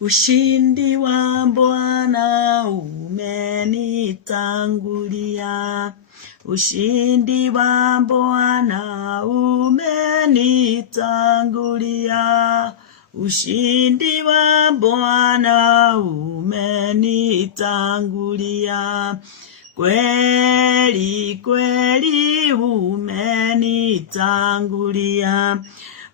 Ushindi wa Bwana umenitangulia. Ushindi wa Bwana umenitangulia. Ushindi wa Bwana umenitangulia. Kweli kweli umenitangulia.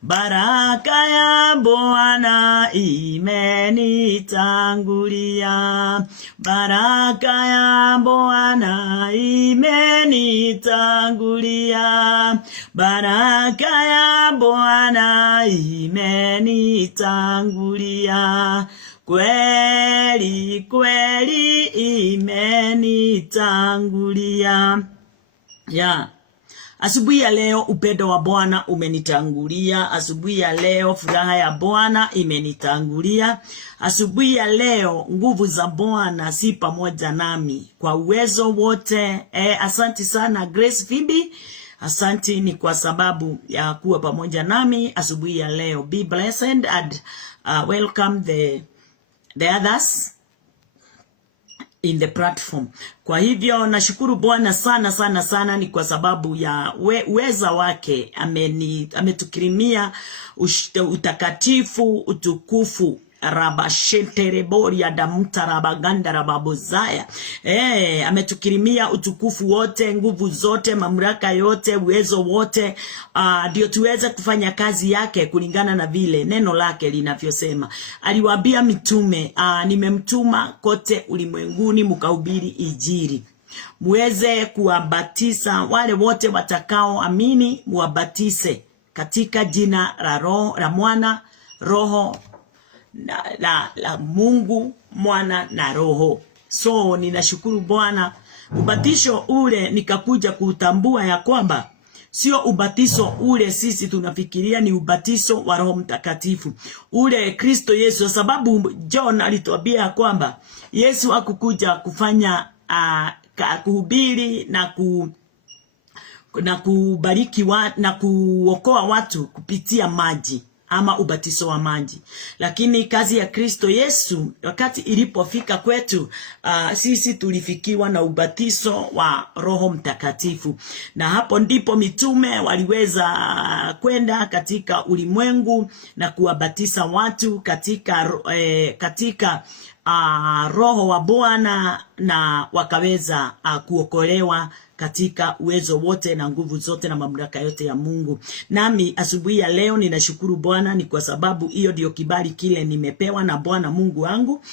Baraka ya Bwana imenitangulia. Baraka ya Bwana imenitangulia. Baraka ya Bwana imenitangulia. Kweli kweli imenitangulia. Asubuhi ya leo upendo wa Bwana umenitangulia. Asubuhi ya leo furaha ya Bwana imenitangulia. Asubuhi ya leo nguvu za Bwana si pamoja nami kwa uwezo wote. Asante sana Grace Phoebe. Asante ni kwa sababu ya kuwa pamoja nami asubuhi ya leo. Be blessed and welcome the others in the platform. Kwa hivyo nashukuru Bwana sana ni kwa sababu ya uweza wake. Ametukirimia utakatifu, utukufu. Rabashetereboria damuta rabaganda rababozaya. Ametukirimia utukufu wote, nguvu zote, mamlaka yote, uwezo wote, ndio tuweze kufanya kazi yake kulingana na vile neno lake linavyosema. Aliwaambia mitume, nimemtuma kote ulimwenguni mkahubiri injili. Muweze kuwabatiza wale wote watakao amini, muwabatize katika jina la Mwana, Roho la Mungu, Mwana na Roho. So ninashukuru Bwana. Ubatisho ule nikakuja kutambua ya kwamba sio ubatizo ule sisi tunafikiria, ni ubatizo wa Roho Mtakatifu, ule Kristo Yesu. Sababu John alituambia kwamba Yesu hakukuja kufanya kuhubiri na kubariki na kuokoa watu kupitia maji ama ubatizo wa maji, lakini kazi ya Kristo Yesu wakati ilipofika kwetu, sisi tulifikiwa na ubatizo wa Roho Mtakatifu, na hapo ndipo mitume waliweza kwenda katika ulimwengu na kuwabatiza watu katika Roho wa Bwana, na wakaweza kuokolewa katika uwezo wote na nguvu zote na mamlaka yote ya Mungu. Nami asubuhi ya leo ninashukuru Bwana, ni kwa sababu hiyo ndio kibali kile nimepewa na Bwana Mungu wangu,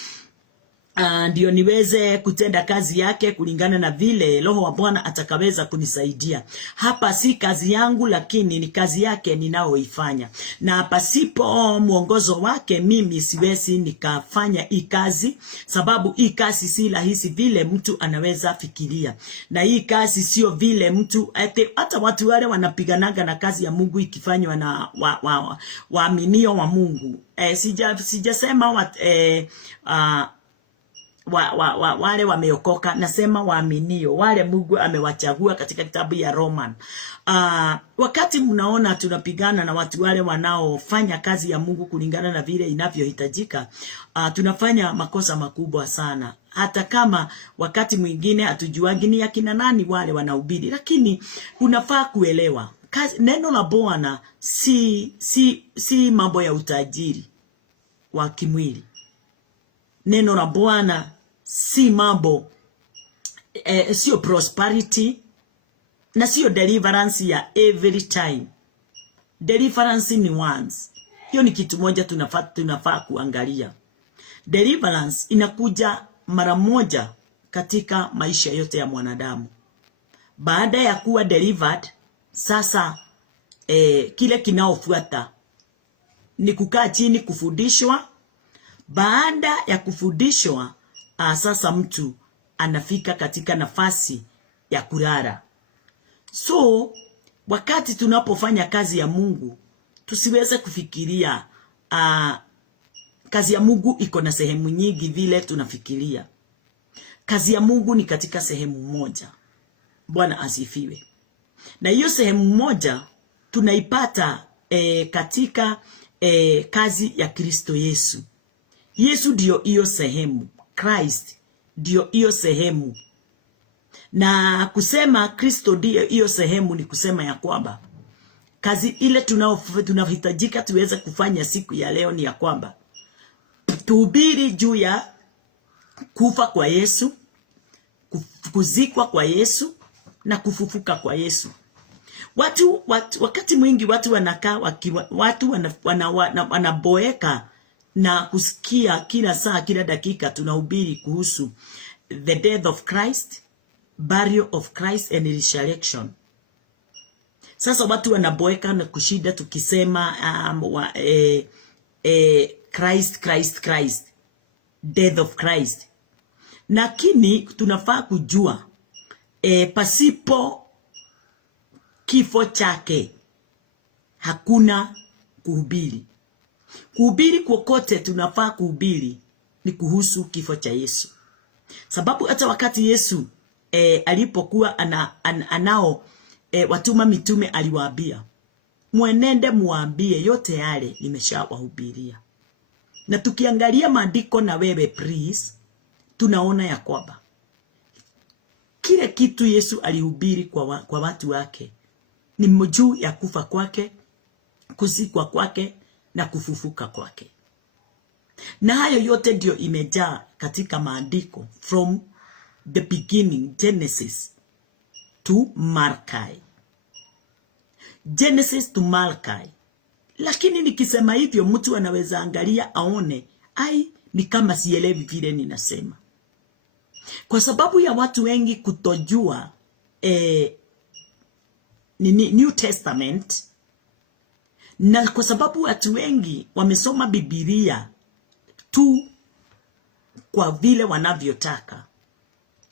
ndio niweze kutenda kazi yake kulingana na vile Roho wa Bwana atakaweza kunisaidia. Hapa si kazi yangu, lakini ni kazi yake ninaoifanya, na pasipo mwongozo wake mimi siwezi nikafanya hii kazi, sababu hii kazi si rahisi vile mtu anaweza fikiria, na hii kazi sio vile mtu hata watu wale wanapiganaga na kazi ya Mungu ikifanywa na waaminio wa Mungu. Sijasema wale wameokoka, nasema waaminio, wale Mungu amewachagua katika kitabu ya Roman. Wakati mnaona tunapigana na watu wale wanaofanya kazi ya Mungu kulingana na vile inavyohitajika, tunafanya makosa makubwa sana, hata kama wakati mwingine hatujuangi ni akina nani wale wanahubiri, lakini unafaa kuelewa neno la Bwana si mambo ya utajiri wa kimwili. Neno la Bwana si mambo sio prosperity, na sio deliverance ya every time. Deliverance ni once. Hiyo ni kitu moja tunafaa kuangalia. Deliverance inakuja mara moja katika maisha yote ya mwanadamu. Baada ya kuwa delivered, sasa kile kinaofuata ni kukaa chini kufundishwa. Baada ya kufundishwa, sasa mtu anafika katika nafasi ya kulala. So wakati tunapofanya kazi ya Mungu, tusiweze kufikiria kazi ya Mungu iko na sehemu nyingi vile tunafikiria. Kazi ya Mungu ni katika sehemu moja. Bwana asifiwe. Na hiyo sehemu moja tunaipata katika kazi ya Kristo Yesu. Yesu ndio hiyo sehemu, Christ ndio hiyo sehemu. Na kusema Kristo ndio hiyo sehemu ni kusema ya kwamba kazi ile tunahitajika tuweze kufanya siku ya leo ni ya kwamba tuhubiri juu ya kufa kwa Yesu, kuzikwa kwa Yesu na kufufuka kwa Yesu. Wakati mwingi watu wanakaa wanaboeka na kusikia kila saa kila dakika tunahubiri kuhusu the death of Christ, burial of Christ and resurrection. Sasa watu wanaboeka na kushida tukisema Christ, death of Christ. Lakini tunafaa kujua pasipo kifo chake hakuna kuhubiri. Kuhubiri kokote tunafaa kuhubiri ni kuhusu kifo cha Yesu. Sababu hata wakati Yesu alipokuwa anao watuma mitume aliwaambia, mwenende muambie yote yale nimeshawahubiria. Na tukiangalia maandiko na wewe please, tunaona ya kwamba kile kitu Yesu alihubiri kwa watu wake ni mjuu ya kufa kwake, kuzikwa kwake na kufufuka kwake. Na hayo yote ndio imejaa katika maandiko from the beginning, Genesis to Malachi. Genesis to Malachi. Lakini nikisema hivyo mtu anaweza angalia aone, ni kama sielewi vile ninasema. Kwa sababu ya watu wengi kutojua New Testament, na kwa sababu watu wengi wamesoma Biblia tu kwa vile wanavyotaka,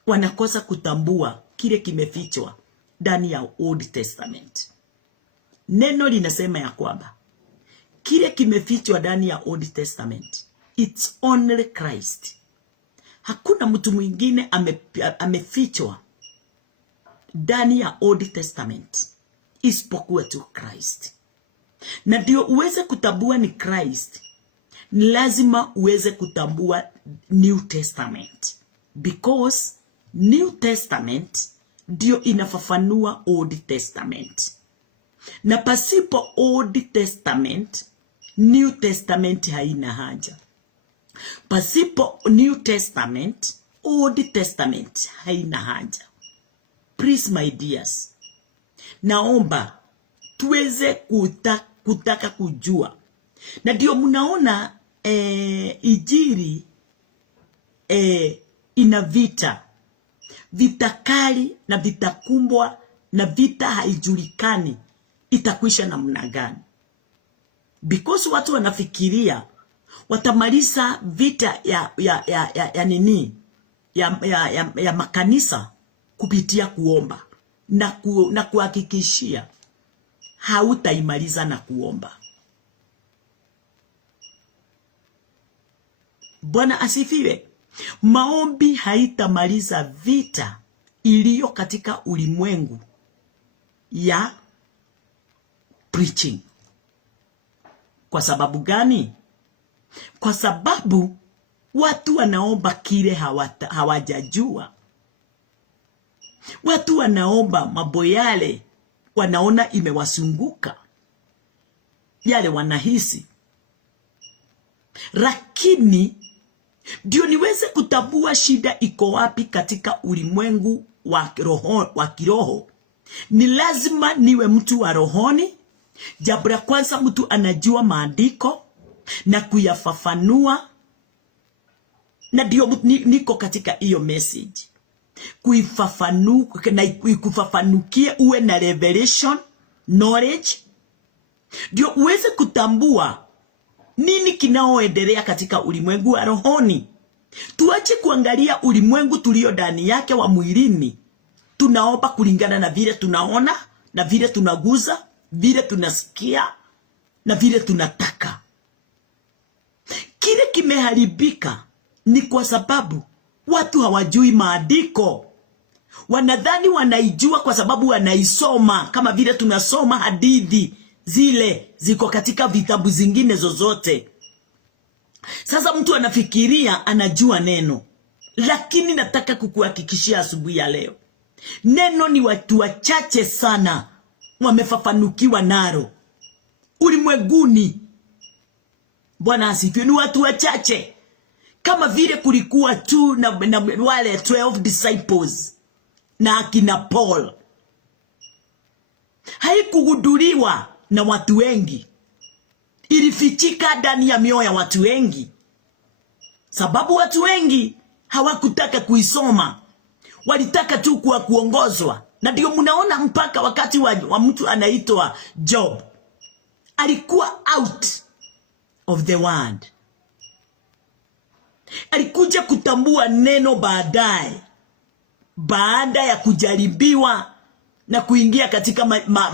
wanakosa kutambua kile kimefichwa ndani ya Old Testament. Neno linasema ya kwamba kile kimefichwa ndani ya Old Testament, it's only Christ. Hakuna mtu mwingine amefichwa ndani ya Old Testament isipokuwa tu Christ. Na ndio uweze kutambua ni Christ, ni lazima uweze kutambua New Testament, because New Testament ndio inafafanua Old Testament. Na pasipo Old Testament, New Testament haina haja. Pasipo New Testament, Old Testament haina haja. Please my dears, naomba tuweze kutaka kujua. Na ndio mnaona Injili ina vita kali na vita kumbwa, na vita haijulikani itakwisha namna gani. Because watu wanafikiria watamaliza vita ya makanisa kupitia kuomba, na kuhakikishia hautaimaliza na kuomba. Bwana asifiwe. Maombi haitamaliza vita iliyo katika ulimwengu ya preaching. Kwa sababu gani? Kwa sababu watu wanaomba kile hawajajua. Watu wanaomba mambo yale wanaona imewasunguka, yale wanahisi. Lakini ndio niweze kutambua shida iko wapi katika ulimwengu wa kiroho, ni lazima niwe mtu wa rohoni. Jambo la kwanza, mtu anajua maandiko na kuyafafanua. Na ndio niko katika hiyo message, kufafanukie uwe na revelation knowledge, ndio uweze kutambua nini kinaoendelea katika ulimwengu wa rohoni. Tuache kuangalia ulimwengu tulio ndani yake wa mwilini. Tunaomba kulingana na vile tunaona, na vile tunaguza, vile tunasikia, na vile tunataka. Kile kimeharibika ni kwa sababu watu hawajui maandiko. Wanadhani wanaijua kwa sababu wanaisoma, kama vile tunasoma hadithi zile ziko katika vitabu zingine zozote. Sasa mtu anafikiria anajua neno, lakini nataka kukuhakikishia asubuhi ya leo, neno ni watu wachache sana wamefafanukiwa nalo ulimwenguni. Bwana asifiwe. Ni watu wachache, kama vile kulikuwa tu na wale 12 disciples na akina Paul. Haikuguduliwa na watu wengi, ilifichika ndani ya mioyo ya watu wengi, sababu watu wengi hawakutaka kuisoma, walitaka tu kuongozwa. Na ndio mnaona mpaka wakati wa mtu anaitwa Job, alikuwa out of the word. Alikuja kutambua neno baadaye, baada ya kujaribiwa na kuingia katika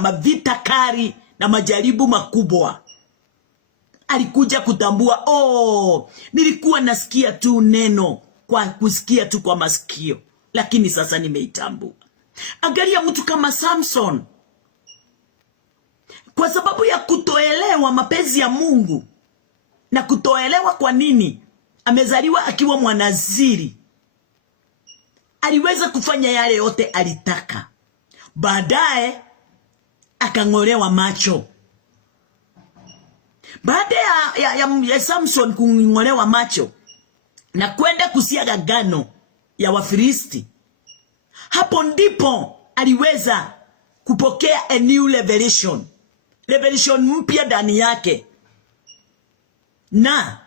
mavita kali na majaribu makubwa. Alikuja kutambua, nilikuwa nasikia tu neno kwa kusikia tu kwa masikio, lakini sasa nimeitambua. Angalia mtu kama Samson, kwa sababu ya kutoelewa mapenzi ya Mungu na kutoelewa kwa nini amezaliwa akiwa mwanaziri, aliweza kufanya yale yote alitaka. Baadaye akang'olewa macho. Baada ya Samson kung'olewa macho na kwenda kusiaga ngano ya Wafilisti, hapo ndipo aliweza kupokea a new revelation mpya ndani yake, na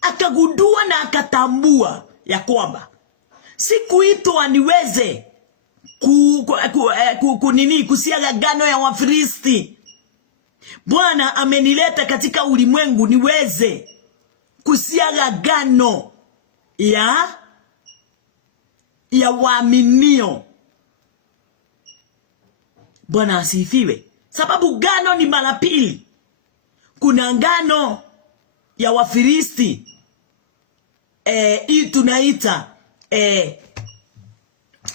akagundua na akatambua ya kwamba sikuitwa niweze kusiaga ngano ya Wafilisti. Bwana amenileta katika ulimwengu niweze kusiaga ngano ya waaminio. Bwana asifiwe. Sababu ngano ni mara pili. Kuna ngano ya Wafilisti, hii tunaita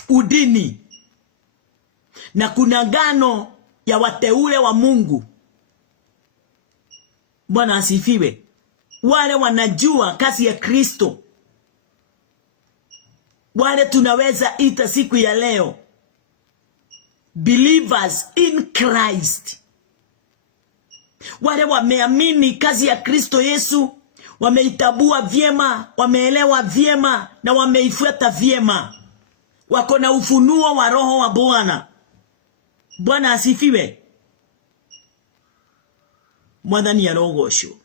udini, na kuna ngano ya wateule wa Mungu. Bwana asifiwe. Wale wanajua kazi ya Kristo, wale tunaweza ita siku ya leo believers in Christ. Wale wameamini kazi ya Kristo Yesu, wameitabua vyema, wameelewa vyema na wameifuata vyema, wako na ufunuo wa Roho wa Bwana. Bwana asifiwe. Mwadhani ya rogosho.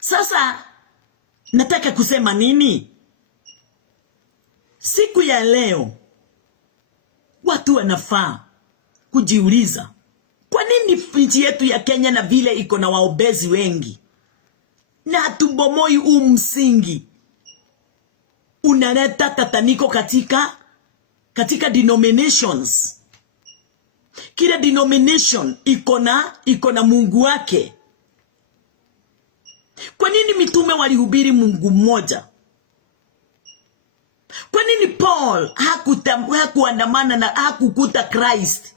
Sasa nataka kusema nini? Siku ya leo watu wanafaa kujiuliza, kwa nini nchi yetu ya Kenya na vile iko na waobezi wengi na hatubomoi msingi unaleta tataniko katika denominations. Kila denomination iko na Mungu wake. Kwa nini mitume walihubiri Mungu mmoja? Kwa nini Paul hakuandamana na hakukuta Christ,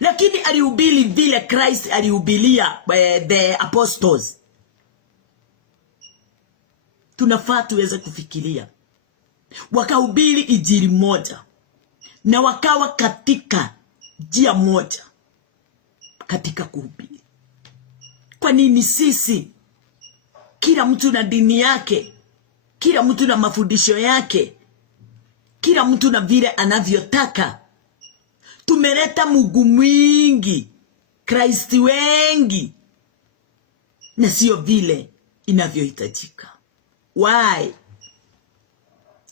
lakini alihubiri vile Christ alihubiria the apostles? Tunafaa tuweze kufikiria. Wakahubiri injili moja na wakawa katika njia moja katika kuhubiri. Kwa nini sisi, kila mtu na dini yake, kila mtu na mafundisho yake, kila mtu na vile anavyotaka, tumeleta Mungu mwingi, Kristo wengi, na sio vile inavyohitajika? Why?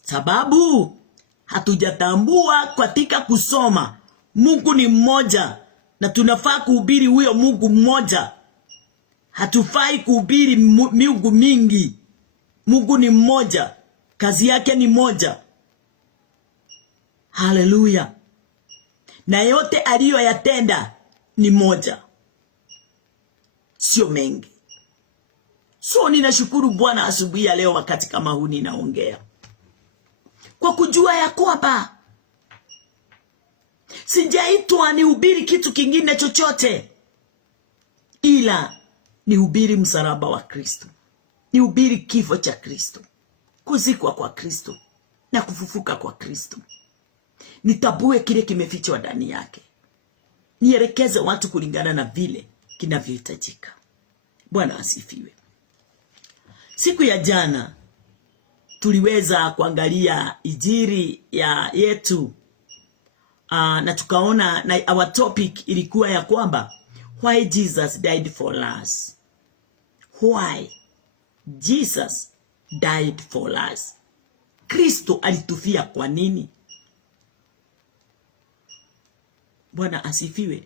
Sababu hatujatambua katika kusoma Mungu ni mmoja na tunafaa kuhubiri huyo Mungu mmoja. Hatufai kuhubiri miungu mingi. Mungu ni mmoja, kazi yake ni moja. Haleluya. Na yote aliyoyatenda ni moja, sio mengi. So ninashukuru Bwana asubuhi ya leo wakati kama huu ninaongea, kwa kujua ya kwamba sijaitwa nihubiri kitu kingine chochote ila nihubiri msalaba wa Kristo. nihubiri kifo cha Kristo, kuzikwa kwa Kristo na kufufuka kwa Kristo. Nitabue kile kimefichwa ndani yake, nielekeze watu kulingana na vile kinavyohitajika. Bwana asifiwe. Siku ya jana tuliweza kuangalia injili yetu na tukaona na our topic ilikuwa ya kwamba why Jesus died for us. Why Jesus died for us. Kristo alitufia kwa nini? Bwana asifiwe.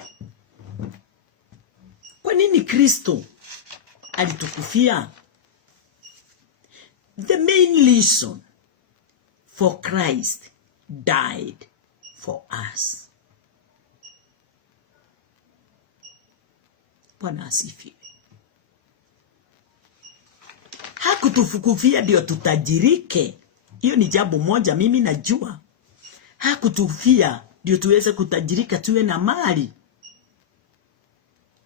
Kwa nini Kristo alitukufia? The main reason for Christ died for us. Bwana asifiwe. Hakutufukufia ndio tutajirike. Hiyo ni jambo moja mimi najua. Hakutufia ndio tuweze kutajirika, tuwe na mali.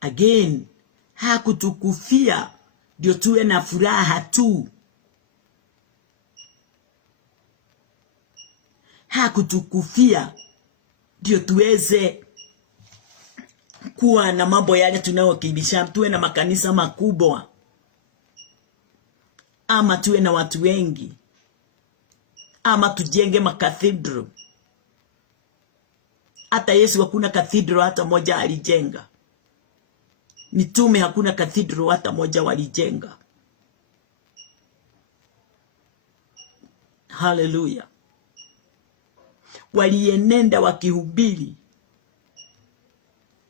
Again, hakutukufia ndio tuwe na furaha tu. Hakutukufia ndio tuweze kuwa na mambo yale tunayokibisha, tuwe na makanisa makubwa ama tuwe na watu wengi ama tujenge makathedral. Hata Yesu hakuna cathedral hata moja alijenga. Mitume hakuna cathedral hata moja walijenga. Hallelujah. Walienenda wakihubiri.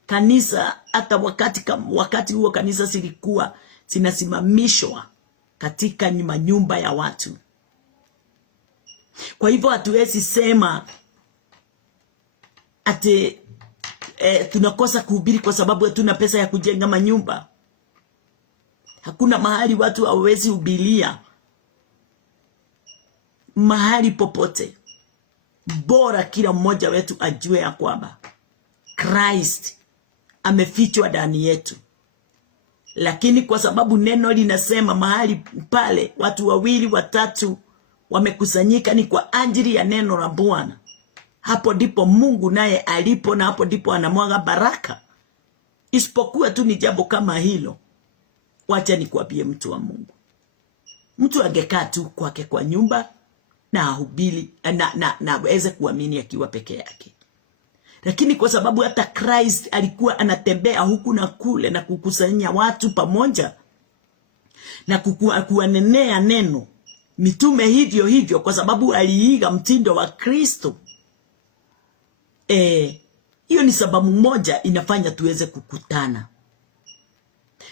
Kanisa hata wakati huo kanisa zilikuwa zinasimamishwa katika nyumba ya watu. Kwa hivyo hatuwezi sema ate tunakosa kuhubiri kwa sababu hatuna pesa ya kujenga manyumba. Hakuna mahali watu hawawezi hubiria. Mahali popote. Bora kila mmoja wetu ajue ya kwamba Christ amefichwa ndani yetu. Lakini kwa sababu neno linasema mahali pale watu 2 3 wamekusanyika ni kwa ajili ya neno la Bwana, hapo ndipo Mungu naye alipo, na hapo ndipo anamwaga baraka. Isipokuwa tu ni jambo kama hilo, wacha nikwambie mtu wa Mungu, mtu angekaa tu kwake kwa nyumba na ahubiri na aweze kuamini akiwa peke yake. Lakini kwa sababu hata Christ alikuwa anatembea huku na kule na kukusanya watu pamoja na kuwanenea neno, mitume hivyo kwa sababu aliiga mtindo wa Kristo. Hiyo ni sababu moja inafanya tuweze kukutana.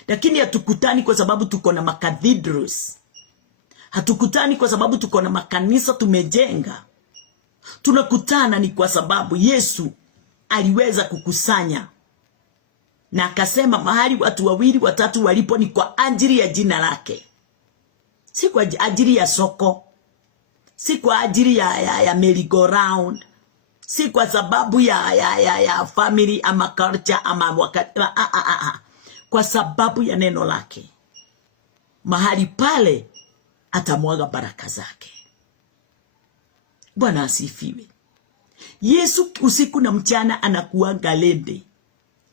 Lakini hatukutani kwa sababu tuko na cathedrals. Hatukutani kwa sababu tuko na makanisa tumejenga. Tunakutana ni kwa sababu Yesu aliweza kukusanya na akasema mahali watu 2 3 walipo ni kwa ajili ya jina lake. Si kwa ajili ya soko, si kwa ajili ya merry-go-round, si kwa sababu ya family ama culture ama wakati, kwa sababu ya neno lake. Mahali pale atamwaga baraka zake. Bwana asifiwe. Yesu usiku na mchana anakuanga lende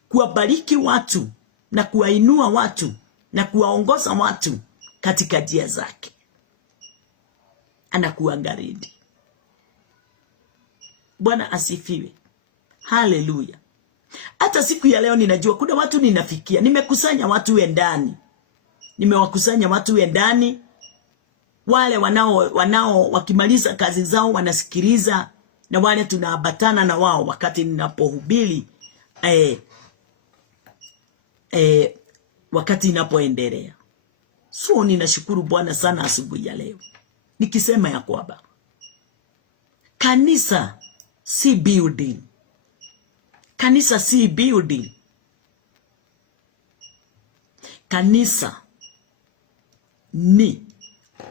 kuwabariki watu na kuwainua watu na kuwaongoza watu katika njia zake. Anakuanga lende. Bwana asifiwe. Haleluya. Hata siku ya leo ninajua kuna watu ninafikia. Nimekusanya watu wendani. Nimewakusanya watu wendani. Wale wanao wakimaliza kazi zao wanasikiliza, na wale tunaambatana na wao wakati ninapohubiri wakati ninapoendelea. So ninashukuru Bwana sana asubuhi ya leo nikisema ya kwamba kanisa si building. Kanisa si building. Kanisa ni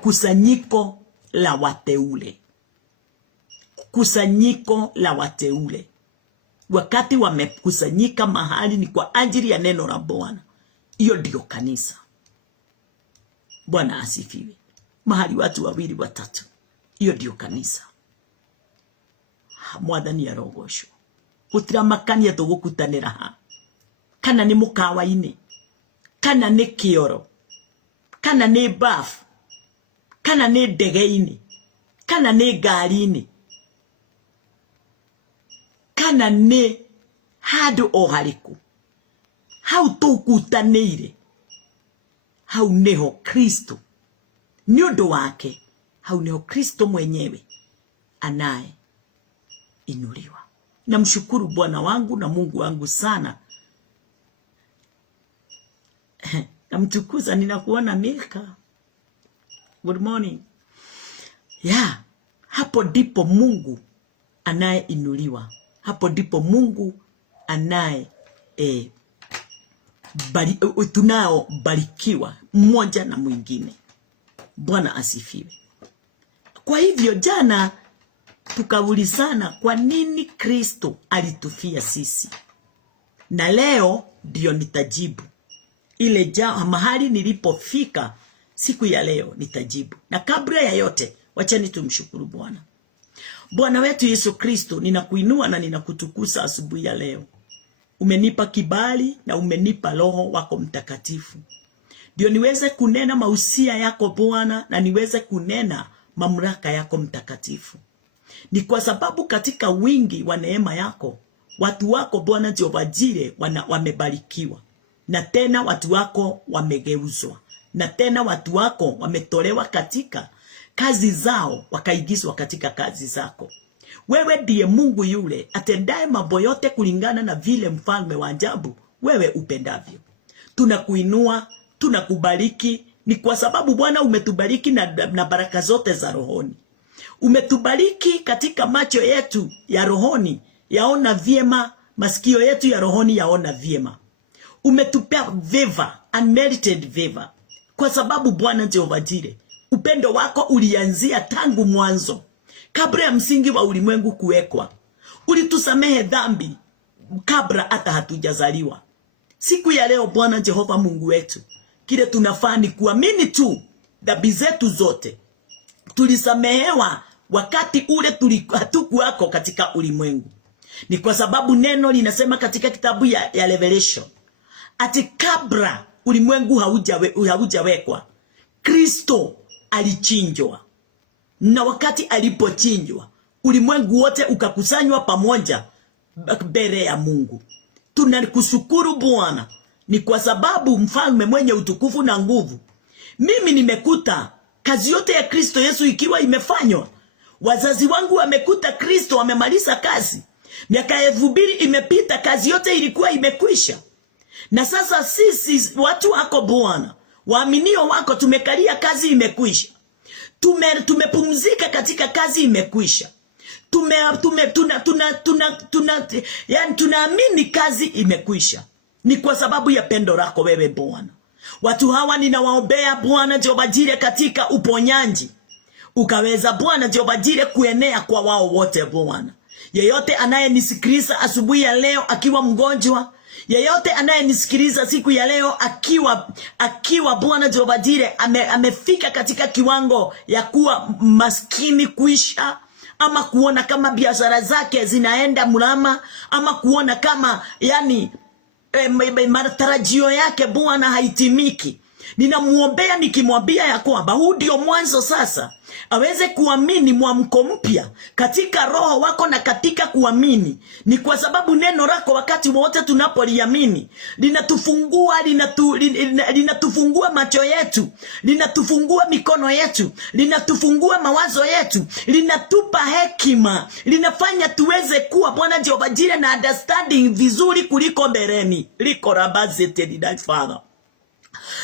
kusanyiko la wateule. Kusanyiko la wateule. Wakati wamekusanyika mahali ni kwa ajili ya neno la Bwana. Hiyo ndio kanisa. Bwana asifiwe. Mahali watu wawili watatu, hiyo ndio kanisa. Mwathani arogocwo. Gutiramakania tugukutanira ha, kana ni mukawa-ini, kana ni kioro, kana ni bafu, kana ni ndege-ini, kana ni ngari-ini, kana ni handu o hariku. Hau tukutanire, hau niho Kristo, ni undu wake, hau niho Kristo mwenyewe anaye inuliwa. Namshukuru Bwana wangu na Mungu wangu sana. Namtukuza, ninakuona Milka. Good morning. Yeah, hapo ndipo Mungu anayeinuliwa. Hapo ndipo Mungu anaye tunao barikiwa mmoja na mwingine. Bwana asifiwe. Kwa hivyo jana tukaulizana kwa nini Kristo alitufia sisi. Na leo ndio nitajibu. Ile mahali nilipofika siku ya leo nitajibu. Na kabla ya yote, wachani tumshukuru Bwana. Bwana wetu Yesu Kristo, ninakuinua na ninakutukuza asubuhi ya leo. Umenipa kibali na umenipa Roho wako Mtakatifu, ndio niweze kunena mausia yako Bwana, na niweze kunena mamlaka yako mtakatifu. Ni kwa sababu katika wingi wa neema yako watu wako Bwana Jehova Jireh wamebarikiwa, na tena watu wako wamegeuzwa, na tena watu wako wametolewa katika kazi zao wakaigizwa katika kazi zako. Wewe ndiye Mungu yule atendaye mambo yote kulingana na vile mfalme wa ajabu wewe upendavyo. Tunakuinua, tunakubariki, ni kwa sababu Bwana umetubariki na baraka zote za rohoni. Umetubariki katika macho yetu ya rohoni yaona vyema, masikio yetu ya rohoni yaona vyema. Umetupea favor, unmerited favor, kwa sababu Bwana Jehova Jireh, upendo wako ulianzia tangu mwanzo. Kabla ya msingi wa ulimwengu kuwekwa, ulitusamehe dhambi kabla hata hatujazaliwa. Siku ya leo Bwana Jehova Mungu wetu, kile tunafaa ni kuamini tu dhambi zetu zote tulisamehewa wakati ule hatukuwako katika ulimwengu. Ni kwa sababu neno linasema katika kitabu ya Revelation ati kabla ulimwengu haujawekwa Kristo alichinjwa, na wakati alipochinjwa ulimwengu wote ukakusanywa pamoja mbele ya Mungu. Tunakushukuru Bwana, ni kwa sababu mfalme mwenye utukufu na nguvu, mimi nimekuta kazi yote ya Kristo Yesu ikiwa imefanywa. Wazazi wangu wamekuta Kristo wamemaliza kazi. Miaka 2000 imepita, kazi yote ilikuwa imekwisha. Na sasa sisi watu wako Bwana, waaminio wako, tumekalia kazi imekwisha. Tumepumzika katika kazi imekwisha. Tunaamini kazi imekwisha. Ni kwa sababu ya pendo lako wewe Bwana. Watu hawa ninawaombea Bwana Jehova Jireh katika uponyaji. Ukaweza Bwana Jehova Jireh kuenea kwa wao wote Bwana. Yeyote anayenisikiliza asubuhi ya leo akiwa mgonjwa, yeyote anayenisikiliza siku ya leo akiwa Bwana Jehova Jireh amefika katika kiwango ya kuwa maskini kuisha, ama kuona kama biashara zake zinaenda mlama, ama kuona kama matarajio yake Bwana haitimiki, ninamuombea nikimwambia ya kwamba huu ndio mwanzo sasa. Aweze kuamini mwamko mpya katika roho wako na katika kuamini. Ni kwa sababu neno lako wakati wote tunapoliamini linatufungua, linatufungua macho yetu, linatufungua mikono yetu, linatufungua mawazo yetu, linatupa hekima, linafanya tuweze kuwa Bwana Jehova Jireh na understanding vizuri kuliko mbeleni. Liko rabazete didai Father.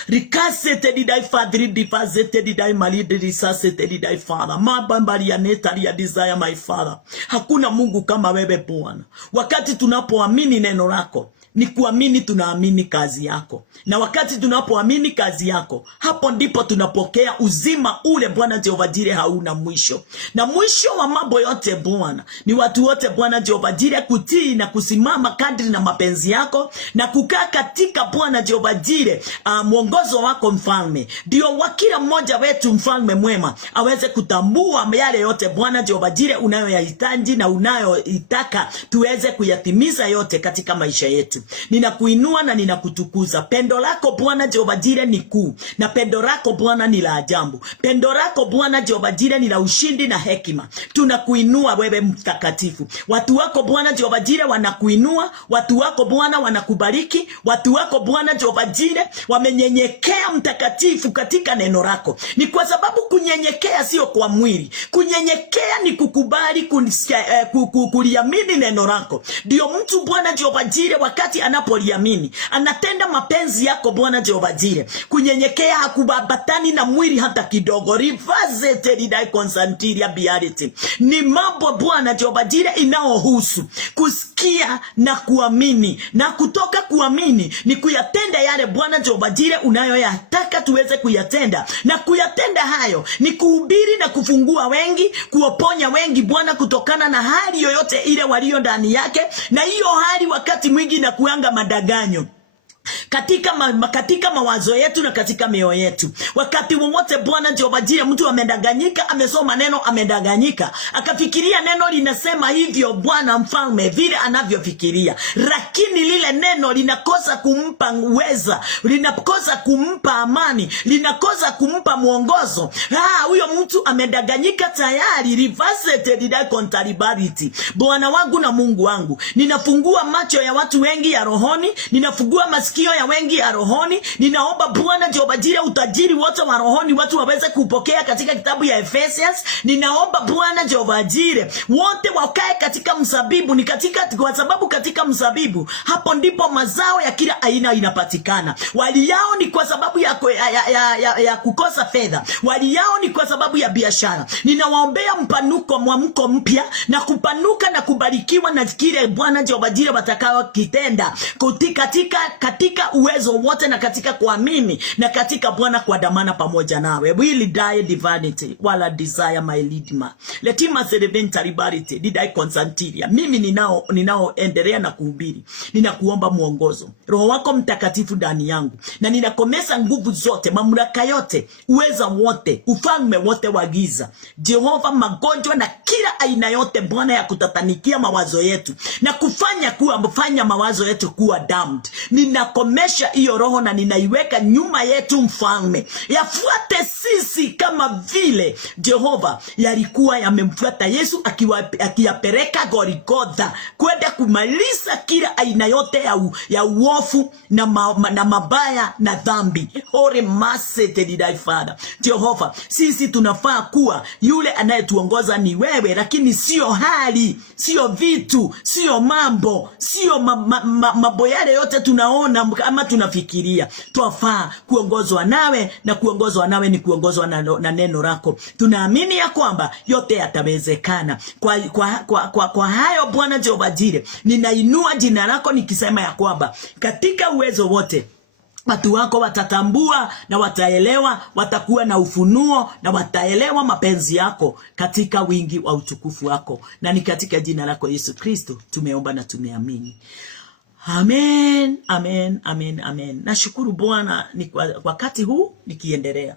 Rikasete didai Father, difazete didai malidi risasete didai Father. Mabambari ya netari ya desire my Father. Hakuna Mungu kama wewe Bwana. Wakati tunapoamini neno lako, ni kuamini. Tunaamini kazi yako, na wakati tunapoamini kazi yako, hapo ndipo tunapokea uzima ule Bwana Jehova Jireh hauna mwisho. Na mwisho wa mambo yote Bwana ni watu wote Bwana Jehova Jireh kutii na kusimama kadri na mapenzi yako, na kukaa katika Bwana Jehova Jireh mwongozo wako mfalme. Ndio wa kila mmoja wetu mfalme mwema aweze kutambua yale yote Bwana Jehova Jireh unayoyahitaji na unayoitaka tuweze kuyatimiza yote katika maisha yetu. Ninakuinua na ninakutukuza. Pendo lako Bwana Jehova Jireh ni kuu, na pendo lako Bwana ni la ajabu. Pendo lako Bwana Jehova Jireh ni la ushindi na hekima. Tunakuinua wewe mtakatifu. Watu wako Bwana Jehova Jireh wanakuinua, watu wako Bwana wanakubariki, watu wako Bwana Jehova Jireh wamenyenyekea mtakatifu katika neno lako. Ni kwa sababu kunyenyekea sio kwa mwili. Kunyenyekea ni kukubali kuliamini neno lako. Ndio mtu Bwana Jehova Jireh wakati anapoliamini anatenda mapenzi yako Bwana Jehova Jireh. Kunyenyekea hakubabatani na mwili hata kidogo. Reverse teridai consantiria biarity. Ni mambo Bwana Jehova Jireh inaohusu kusikia na kuamini, na kutoka kuamini ni kuyatenda yale Bwana Jehova Jireh unayoyataka tuweze kuyatenda. Na kuyatenda hayo ni kuhubiri na kufungua wengi, kuwaponya wengi Bwana kutokana na hali yoyote ile walio ndani yake. Na hiyo hali wakati mwingi na kuanga madaganyo katika mawazo yetu na katika mioyo yetu. Wakati wowote Bwana Jehova Jireh mtu amedanganyika, amesoma neno amedanganyika, akafikiria neno linasema hivyo Bwana mfalme vile anavyofikiria, lakini lile neno linakosa kumpa uweza, linakosa kumpa amani, linakosa kumpa mwongozo. Huyo mtu amedanganyika tayari. Reverse the contrariety. Bwana wangu na Mungu wangu, ninafungua macho ya watu wengi ya rohoni, ninafungua masikio ya wengi ya rohoni. Ninaomba Bwana Jehova Jireh utajiri wote wa rohoni watu waweze kupokea katika kitabu ya Ephesians. Ninaomba Bwana Jehova Jireh wote wakae katika mzabibu, ni kwa sababu katika mzabibu hapo ndipo mazao ya kila aina inapatikana. Wali yao ni kwa sababu ya kukosa fedha, wali yao ni kwa sababu ya biashara. Ninawaombea mpanuko, mwamko mpya na kupanuka na kubarikiwa na kile Bwana Jehova Jireh watakao kitenda katika uwezo wote na katika kuamini na katika Bwana kwa damana pamoja nawe. Will die divinity wala desire my lidma. Letima sereventa ribarity didai consantiria. Mimi ninaoendelea na kuhubiri, ninakuomba mwongozo Roho wako Mtakatifu ndani yangu, na ninakomesa nguvu zote, mamlaka yote, uweza wote, ufalme wote wa giza Jehova, magonjwa na kila aina yote Bwana ya kutatanikia mawazo yetu na kufanya mawazo yetu kuwa damned. Ninakomesha hiyo roho na ninaiweka nyuma yetu mfalme. Yafuate sisi kama vile Jehova yalikuwa yamemfuata Yesu akiyapeleka Golgotha kwenda kumaliza kila aina yote ya uofu na mabaya na dhambi. Ore masete didai Father. Jehova, sisi tunafaa kuwa yule anayetuongoza ni wewe, lakini sio hali, sio vitu, sio mambo, sio mambo yale yote tunaona ama tunafikiria. Twafaa kuongozwa nawe, na kuongozwa nawe ni kuongozwa na neno lako. Tunaamini ya kwamba yote yatawezekana. Kwa hayo Bwana Jehova Jireh, ninainua jina lako nikisema ya kwamba katika uwezo wote watu wako watatambua na wataelewa, watakuwa na ufunuo na wataelewa mapenzi yako katika wingi wa utukufu wako. Na ni katika jina lako Yesu Kristo tumeomba na tumeamini. Amen, amen, amen, amen. Nashukuru Bwana ni wakati huu nikiendelea.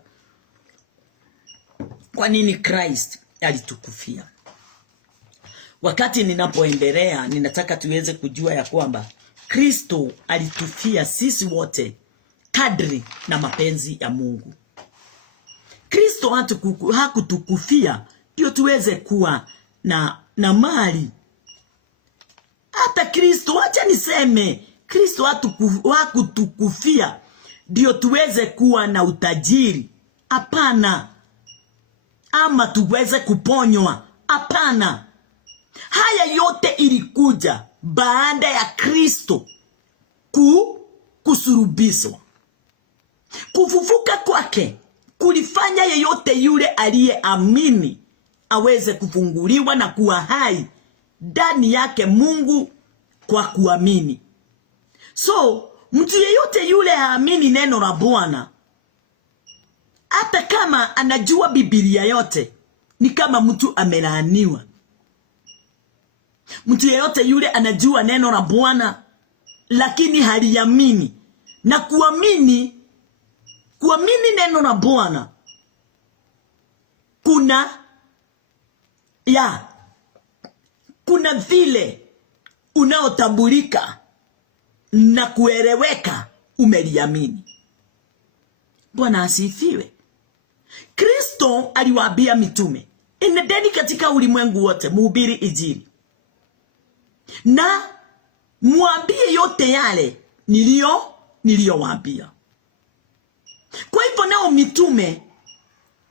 Kwa nini Christ alitukufia? Wakati ninapoendelea, ninataka tuweze kujua ya kwamba Kristo alitufia sisi wote kadri na mapenzi ya Mungu. Kristo hakutukufia ndio tuweze kuwa na mali. Hata Kristo, acha niseme, Kristo hakutukufia ndio tuweze kuwa na utajiri. Hapana. Ama tuweze kuponywa. Hapana. Haya yote ilikuja baada ya Kristo kusurubishwa. Kufufuka kwake kulifanya yeyote yule aliyeamini aweze kufunguliwa na kuwa hai ndani yake Mungu kwa kuamini. So mtu yeyote yule haamini neno la Bwana, hata kama anajua Biblia yote, ni kama mtu amelaaniwa. Mtu yeyote yule anajua neno la Bwana lakini haliamini, na kuamini neno la Bwana kuna vile unaotambulika na kueleweka umeliamini. Bwana asifiwe. Kristo aliwaambia mitume, enendeni katika ulimwengu wote mhubiri injili, na mwambie yote yale niliyowaambia. Kwa hivyo nao mitume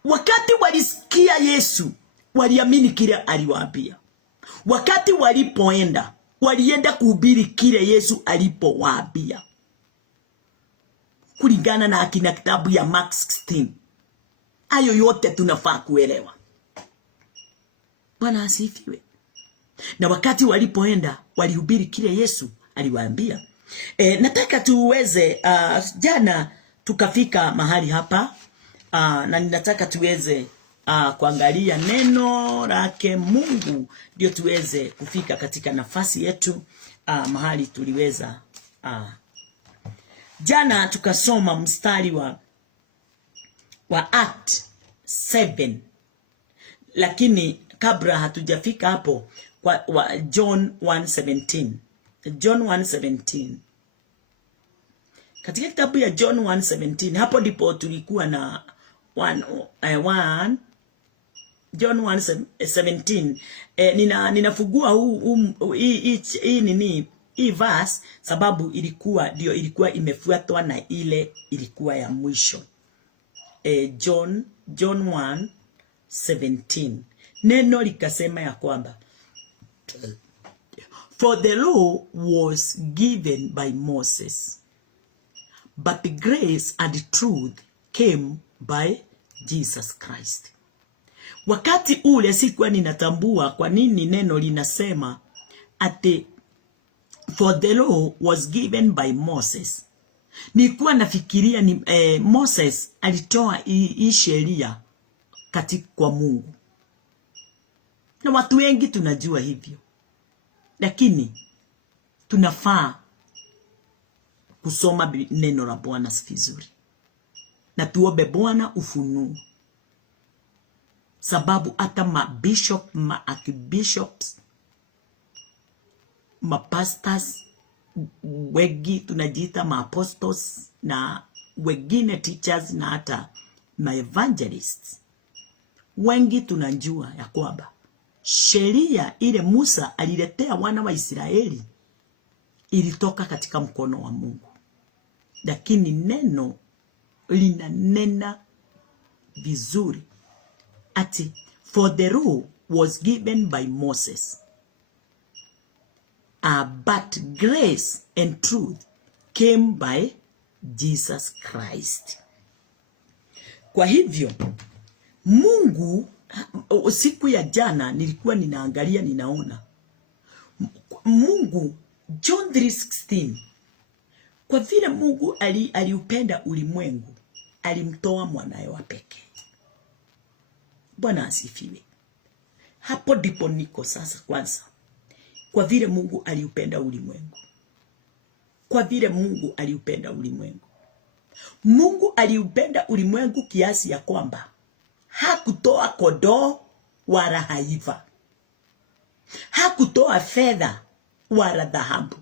wakati walisikia Yesu waliamini kile aliwaambia. Wakati walipoenda, walienda kuhubiri kile Yesu alipowaambia, kulingana na akina kitabu ya Mark 16. Hayo yote tunafaa kuelewa. Bwana asifiwe. Na wakati walipoenda, walihubiri kile Yesu aliwaambia. Nataka tuweze jana tukafika mahali hapa, na ninataka tuweze kuangalia neno lake Mungu, ndio tuweze kufika katika nafasi yetu mahali tuliweza. Jana tukasoma mstari wa Act 7, lakini kabla hatujafika hapo kwa John 1:17. John 1:17. Katika kitabu ya John 1:17, hapo ndipo tulikuwa na John 1:17. Ninafungua hii verse sababu ilikuwa imefuatwa na ile ilikuwa ya mwisho. John 1:17. Neno likasema ya kwamba, for the law was given by Moses, but the grace and truth came by Jesus Christ. Wakati ule sikuwa ninatambua kwa nini neno linasema ati for the law was given by Moses. Nilikuwa nafikiria Moses alitoa hii sheria katika kwa Mungu. Na watu wengi tunajua hivyo. Lakini tunafaa kusoma neno la Bwana vizuri. Na tuombe Bwana ufunuo. Sababu hata mabishop, archbishops, mapastors, wengi tunajiita maapostles, na wengine teachers, na hata maevangelists, wengi tunajua ya kwamba sheria ile Musa aliletea wana wa Israeli ilitoka katika mkono wa Mungu. Lakini neno linanena vizuri ati for the law was given by Moses, but grace and truth came by Jesus Christ. Kwa hivyo Mungu, siku ya jana nilikuwa ninaangalia, ninaona Mungu, John 3:16, kwa vile Mungu aliupenda ulimwengu alimtoa mwanae wa pekee. Bwana asifiwe. Hapo ndipo niko sasa. Kwanza, kwa vile Mungu aliupenda ulimwengu, kwa vile Mungu aliupenda ulimwengu, Mungu aliupenda ulimwengu kiasi ya kwamba hakutoa kondoo wala haiva, hakutoa fedha wala dhahabu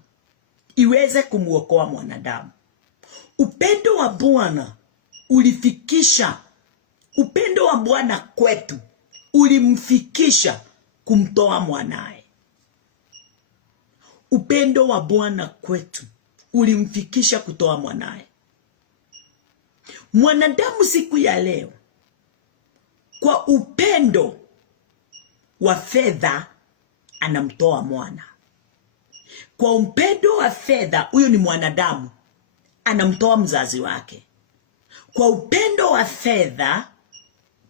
iweze kumuokoa mwanadamu. Upendo wa Bwana ulifikisha, upendo wa Bwana kwetu ulimfikisha kumtoa mwanae. Upendo wa Bwana kwetu ulimfikisha kutoa mwanae. Mwanadamu siku ya leo, kwa upendo wa fedha anamtoa mwana. Kwa upendo wa fedha, huyo ni mwanadamu, anamtoa mzazi wake. Kwa upendo wa fedha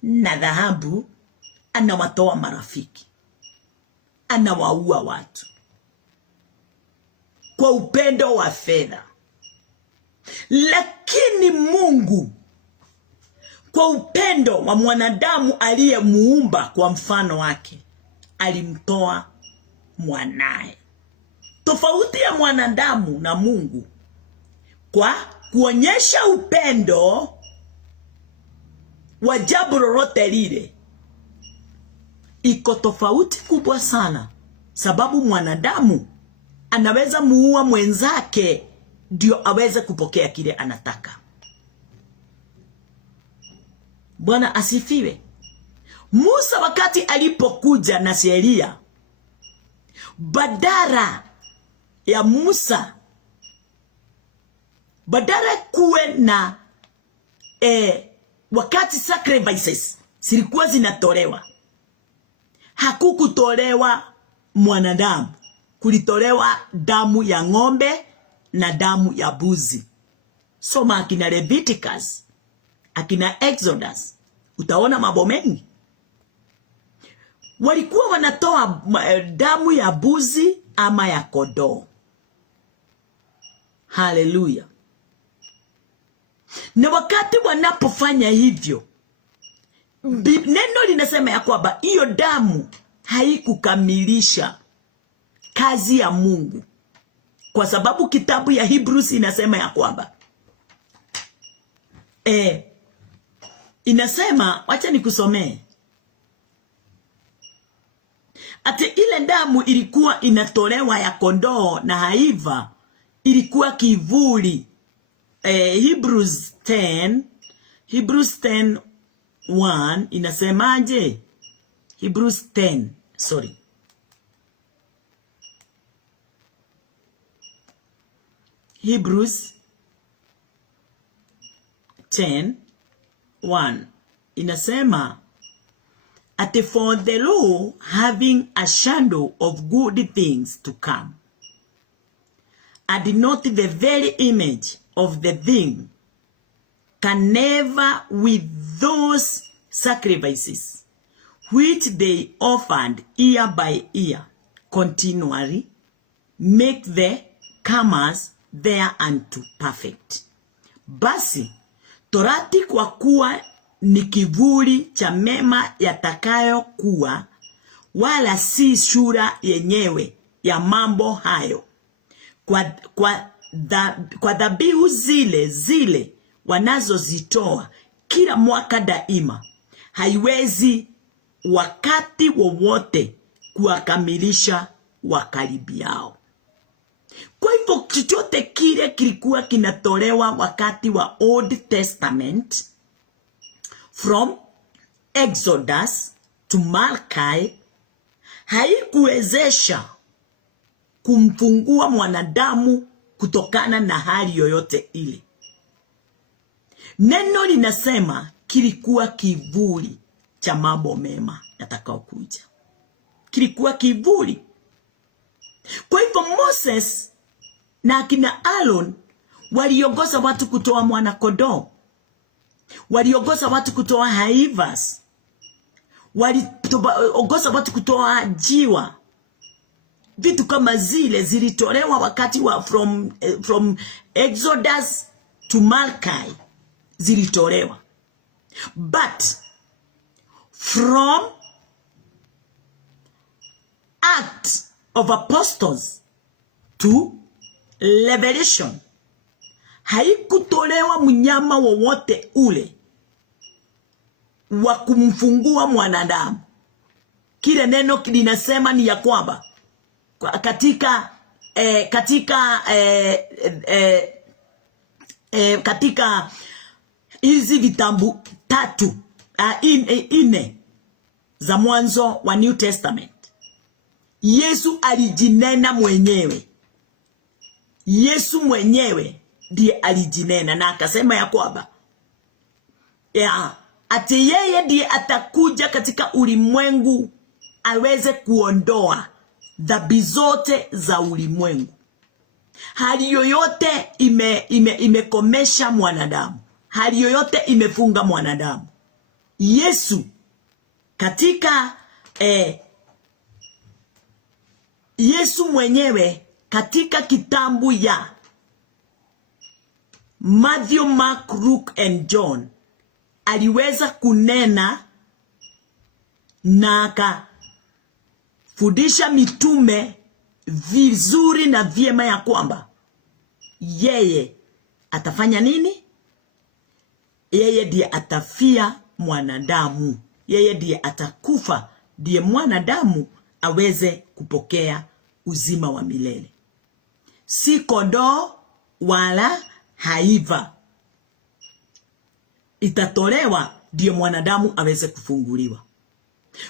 na dhahabu, anawatoa marafiki, anawaua watu. Kwa upendo wa fedha. Lakini Mungu kwa upendo wa mwanadamu aliyemuumba kwa mfano wake, alimtoa mwanae. Tofauti ya mwanadamu na Mungu kwa kuonyesha upendo wa jambo lolote lile, iko tofauti kubwa sana, sababu mwanadamu anaweza muua mwenzake ndio aweze kupokea kile anataka. Bwana asifiwe. Musa wakati alipokuja na sheria, badala ya Musa, badala kuwe na wakati sacrifices zilikuwa zinatolewa, hakukutolewa mwanadamu, kulitolewa damu ya ng'ombe na damu ya mbuzi. Soma akina Leviticus, akina Exodus, utaona mambo mengi. Walikuwa wanatoa damu ya mbuzi ama ya kondoo. Haleluya. Na wakati wanapofanya hivyo, neno linasema ya kwamba hiyo damu haikukamilisha kazi ya Mungu, kwa sababu kitabu ya Hebrews inasema ya kwamba inasema, wacha nikusomee, ati ile damu ilikuwa inatolewa ya kondoo na haiva, ilikuwa kivuli. Hebrews 10:1 inasemaje? Hebrews 10, sorry. Hebrews 10:1 inasema, at for the law having a shadow of good things to come, and not the very image of the thing, can never with those sacrifices which they offered year by year continually make the comers thereunto perfect. Basi torati kwa kuwa ni kivuli cha mema yatakayo kuwa, wala si sura yenyewe ya mambo hayo, kwa dhabihu zile wanazozitoa kila mwaka daima, haiwezi wakati wowote kuwakamilisha wakaribiao. Kwa hivyo chochote kile kilikuwa kinatolewa wakati wa Old Testament, from Exodus to Malachi, haikuwezesha kumfungua mwanadamu kutokana na hali yoyote ile. Neno linasema kilikuwa kivuli cha mambo mema yatakayokuja. Kilikuwa kivuli. Kwa hivyo Moses na akina Aaron waliongoza watu kutoa mwana kondoo, waliongoza watu kutoa haivas, waliongoza watu kutoa jiwa. Vitu kama zile zilitolewa wakati wa from Exodus to Malachi, zilitolewa. But from Acts of Apostles to Revelation, haikutolewa mnyama wowote ule wa kumfungua mwanadamu. Kile neno linasema ni ya kwamba katika hizi vitambu tatu ine za mwanzo wa New Testament, Yesu alijinena mwenyewe. Yesu mwenyewe ndiye alijinena na akasema ya kwamba ati yeye ndiye atakuja katika ulimwengu aweze kuondoa dhambi zote za ulimwengu. Hali yoyote imekomesha mwanadamu, hali yoyote imefunga mwanadamu, Yesu katika Yesu mwenyewe katika kitabu ya Matthew, Mark, Luke and John aliweza kunena na akafundisha mitume vizuri na vyema ya kwamba yeye atafanya nini? Yeye ndiye atafia mwanadamu. Yeye ndiye atakufa, ndiye mwanadamu aweze kupokea uzima wa milele. Si kondoo wala haiva. Itatolewa ndiyo mwanadamu aweze kufunguliwa.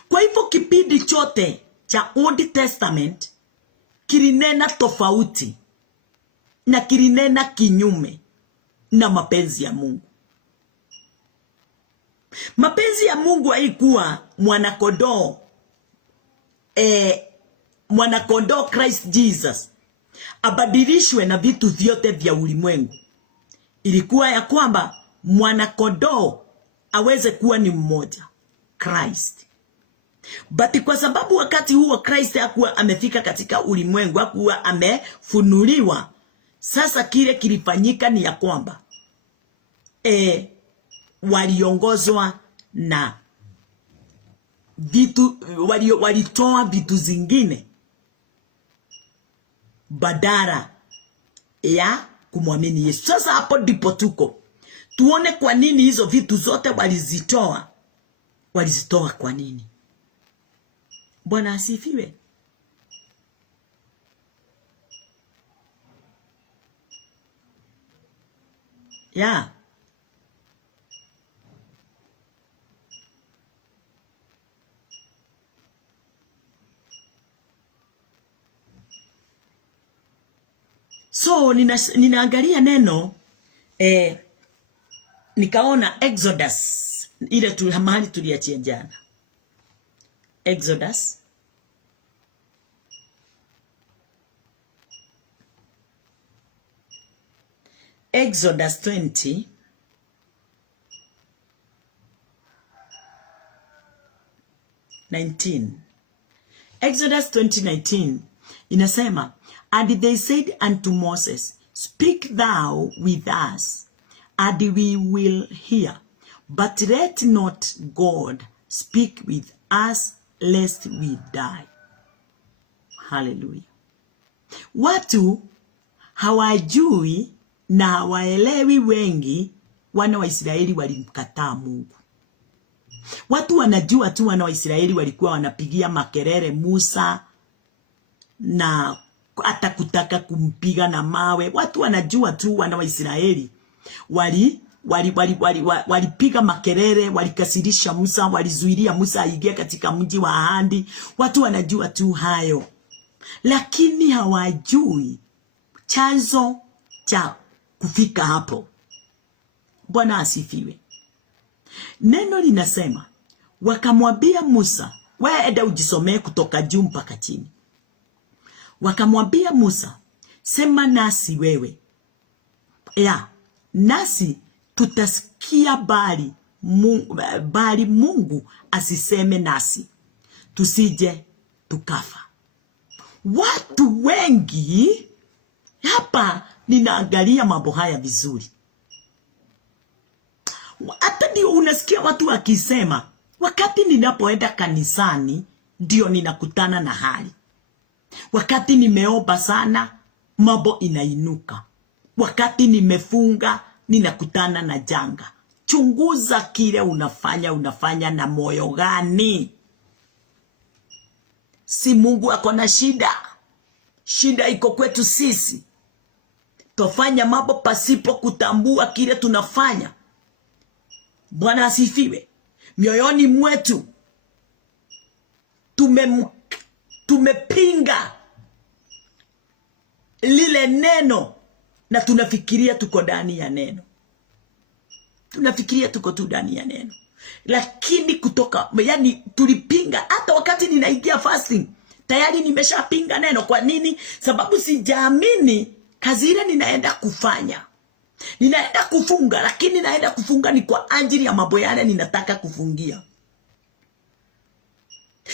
Kwa hivyo kipindi chote cha Old Testament kilinena tofauti na kilinena kinyume na mapenzi ya Mungu. Mapenzi ya Mungu haikuwa mwanakondoo Christ Jesus abadilishwe na vitu vyote vya ulimwengu. Ilikuwa ya kwamba mwanakondoo aweze kuwa ni mmoja, Christ. But kwa sababu wakati huo Christ hakuwa amefika katika ulimwengu, hakuwa amefunuliwa, sasa kile kilifanyika ni ya kwamba waliongozwa na vitu, walitoa vitu zingine badala ya kumwamini Yesu. Sasa hapo ndipo tuko tuone kwa nini hizo vitu zote walizitoa kwa nini. Bwana asifiwe. Yeah. So ninaangalia neno nikaona Exodus ile mahali tuliachia jana. Exodus Exodus 20 19. Exodus 20:19 inasema, and they said unto Moses, speak thou with us, and we will hear, but let not God speak with us, lest we die. Hallelujah. Watu hawajui na hawaelewi wengi wana wa Israeli walimkataa Mungu. Watu wanajua tu wana wa Israeli walikuwa wanapigia makelele Musa na hata kutaka kumpiga na mawe. Watu wanajua tu wana wa Israeli walipiga makelele, walikasirisha Musa, walizuilia Musa aingie katika mji wa ahadi. Watu wanajua tu hayo, lakini hawajui chanzo cha kufika hapo. Bwana asifiwe. Neno linasema wakamwambia Musa, wewe enda ujisomee kutoka juu mpaka chini. Wakamwambia Musa, sema nasi wewe. Nasi tutasikia bali Mungu asiseme nasi, tusije tukafa. Watu wengi hapa, ninaangalia mambo haya vizuri. Hata ndio unasikia watu wakisema, wakati ninapoenda kanisani ndio ninakutana na hali. Wakati nimeomba sana, mambo inainuka. Wakati nimefunga, ninakutana na janga. Chunguza kile unafanya na moyo gani? Si Mungu ako na shida. Shida iko kwetu sisi. Tufanya mambo pasipo kutambua kile tunafanya. Bwana asifiwe. Mioyoni mwetu tumepinga lile neno na tunafikiria tuko ndani ya neno. Tunafikiria tuko tu ndani ya neno. Lakini tulipinga. Hata wakati ninaingia fasting, tayari nimeshapinga neno. Kwa nini? Sababu sijaamini kazi ile ninaenda kufanya. Ninaenda kufunga, lakini naenda kufunga ni kwa ajili ya mambo yale ninataka kufungia.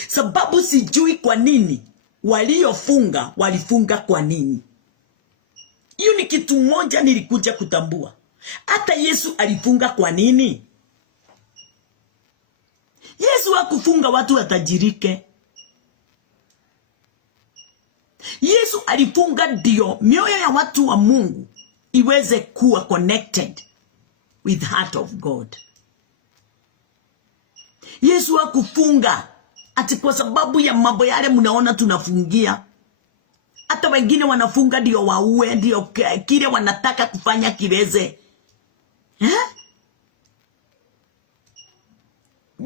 Sababu sijui kwa nini waliofunga walifunga kwa nini. Hiyo ni kitu moja nilikuja kutambua. Hata Yesu alifunga kwa nini? Yesu hakufunga watu watajirike. Yesu alifunga ndio mioyo ya watu wa Mungu iweze kuwa connected with heart of God. Yesu hakufunga ati kwa sababu ya mambo yale mnaona tunafungia. Hata wengine wanafunga ndio waue, ndio kile wanataka kufanya kiweze.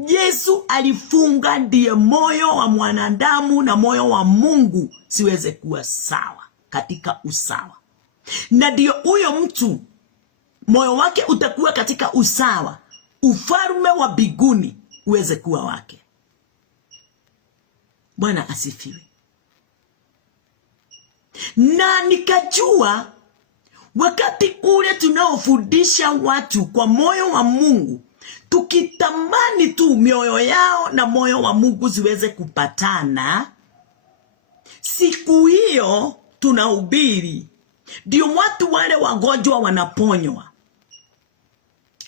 Yesu alifunga ndiye moyo wa mwanadamu na moyo wa Mungu siweze kuwa sawa katika usawa. Na ndio huyo mtu moyo wake utakuwa katika usawa, ufalme wa mbinguni uweze kuwa wake. Bwana asifiwe. Na nikajua wakati ule tunaofundisha watu kwa moyo wa Mungu, tukitamani tu mioyo yao na moyo wa Mungu ziweze kupatana, siku hiyo tunahubiri ndio watu wale wagonjwa wanaponywa.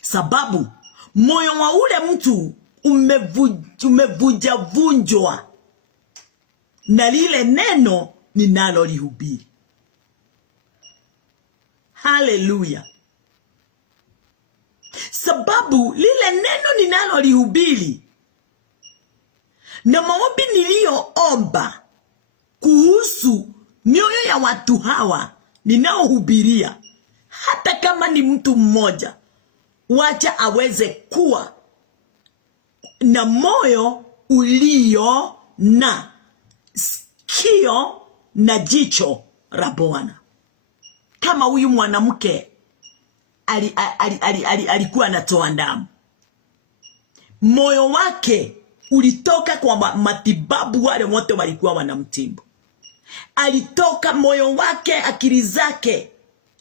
Sababu moyo wa ule mtu umevunjwa na lile neno ninalolihubiri. Haleluya. Sababu lile neno ninalolihubiri na maombi niliyoomba kuhusu mioyo ya watu hawa ninaohubiria, hata kama ni mtu mmoja, wacha aweze kuwa na moyo ulio na sikio na jicho la Bwana. Kama huyu mwanamke alikuwa anatoa damu, moyo wake ulitoka kwa matibabu wale wote walikuwa wanamtibu. Alitoka moyo wake, akili zake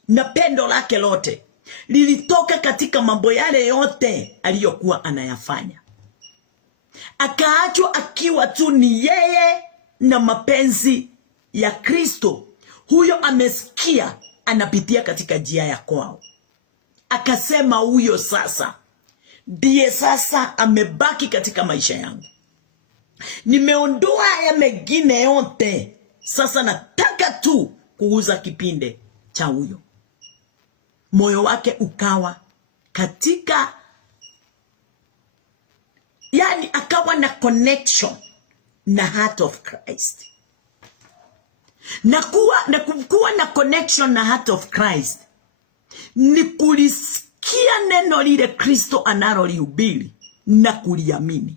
na pendo lake lote lilitoka katika mambo yale yote aliyokuwa anayafanya. Akaachwa akiwa tu ni yeye na mapenzi ya Kristo. Huyo amesikia anapitia katika njia ya kwao. Akasema huyo sasa ndiye sasa amebaki katika maisha yangu. Nimeondoa ya mengine yote. Sasa nataka tu kuuza kipinde cha huyo. Moyo wake ukawa katika, yani akawa na connection na heart of Christ. Na kuwa na connection na heart of Christ ni kulisikia neno lile Kristo analolihubiri na kuliamini.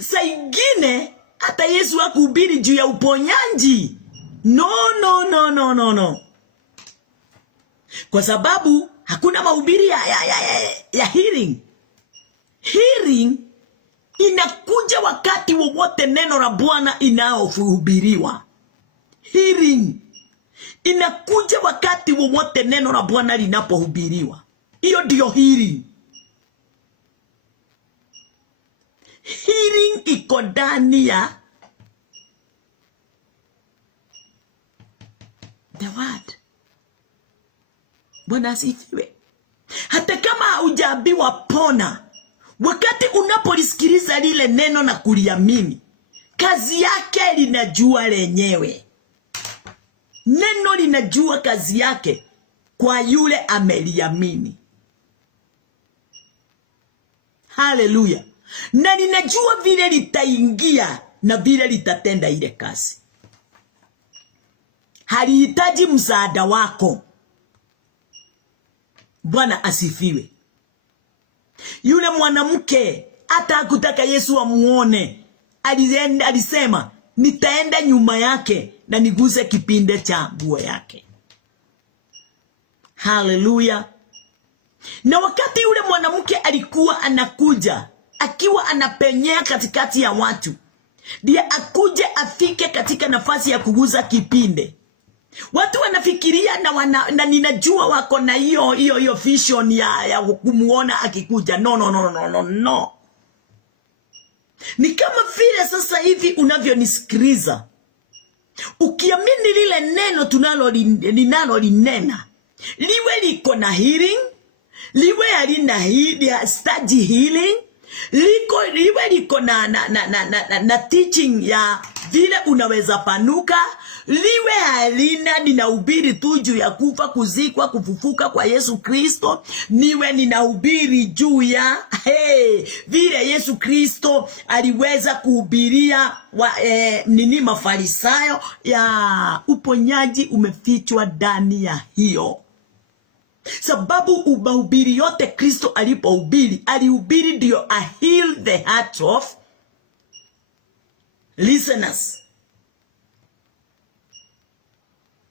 Saa ingine hata Yesu hakuhubiri juu ya uponyaji. No. Kwa sababu hakuna mahubiri ya healing. Healing inakuja wakati wowote neno la Bwana inaohubiriwa. Healing inakuja wakati wowote neno la Bwana linapohubiriwa. Hiyo ndio healing. Healing iko ndani ya the word. Bwana asifiwe. Hata kama hujaambiwa pona, wakati unapolisikiliza lile neno na kuliamini, kazi yake linajua lenyewe. Neno linajua kazi yake kwa yule ameliamini. Haleluya. Na ninajua vile litaingia na vile litatenda ile kazi. Halihitaji msaada wako. Bwana asifiwe. Yule mwanamke hata hakutaka Yesu amuone. Alisema nitaenda nyuma yake na niguse kipinde cha nguo yake. Haleluya. Na wakati yule mwanamke alikuwa anakuja, akiwa anapenyea katikati ya watu, ndiye akuje afike katika nafasi ya kuguza kipinde. Watu wanafikiria na ninajua wako na hiyo vision ya kumuona akikuja. No. Ni kama vile sasa hivi unavyonisikiliza, ukiamini lile neno ninalolinena, liwe liko na healing, liwe halina study healing, liwe liko na teaching ya vile unaweza panuka, liwe halina ninahubiri tu juu ya kufa, kuzikwa, kufufuka kwa Yesu Kristo, niwe ninahubiri juu ya vile Yesu Kristo aliweza kuhubiria Mafarisayo, ya uponyaji umefichwa ndani ya hiyo. Sababu mahubiri yote Kristo alipohubiri, alihubiri ndio a heal the heart of listeners.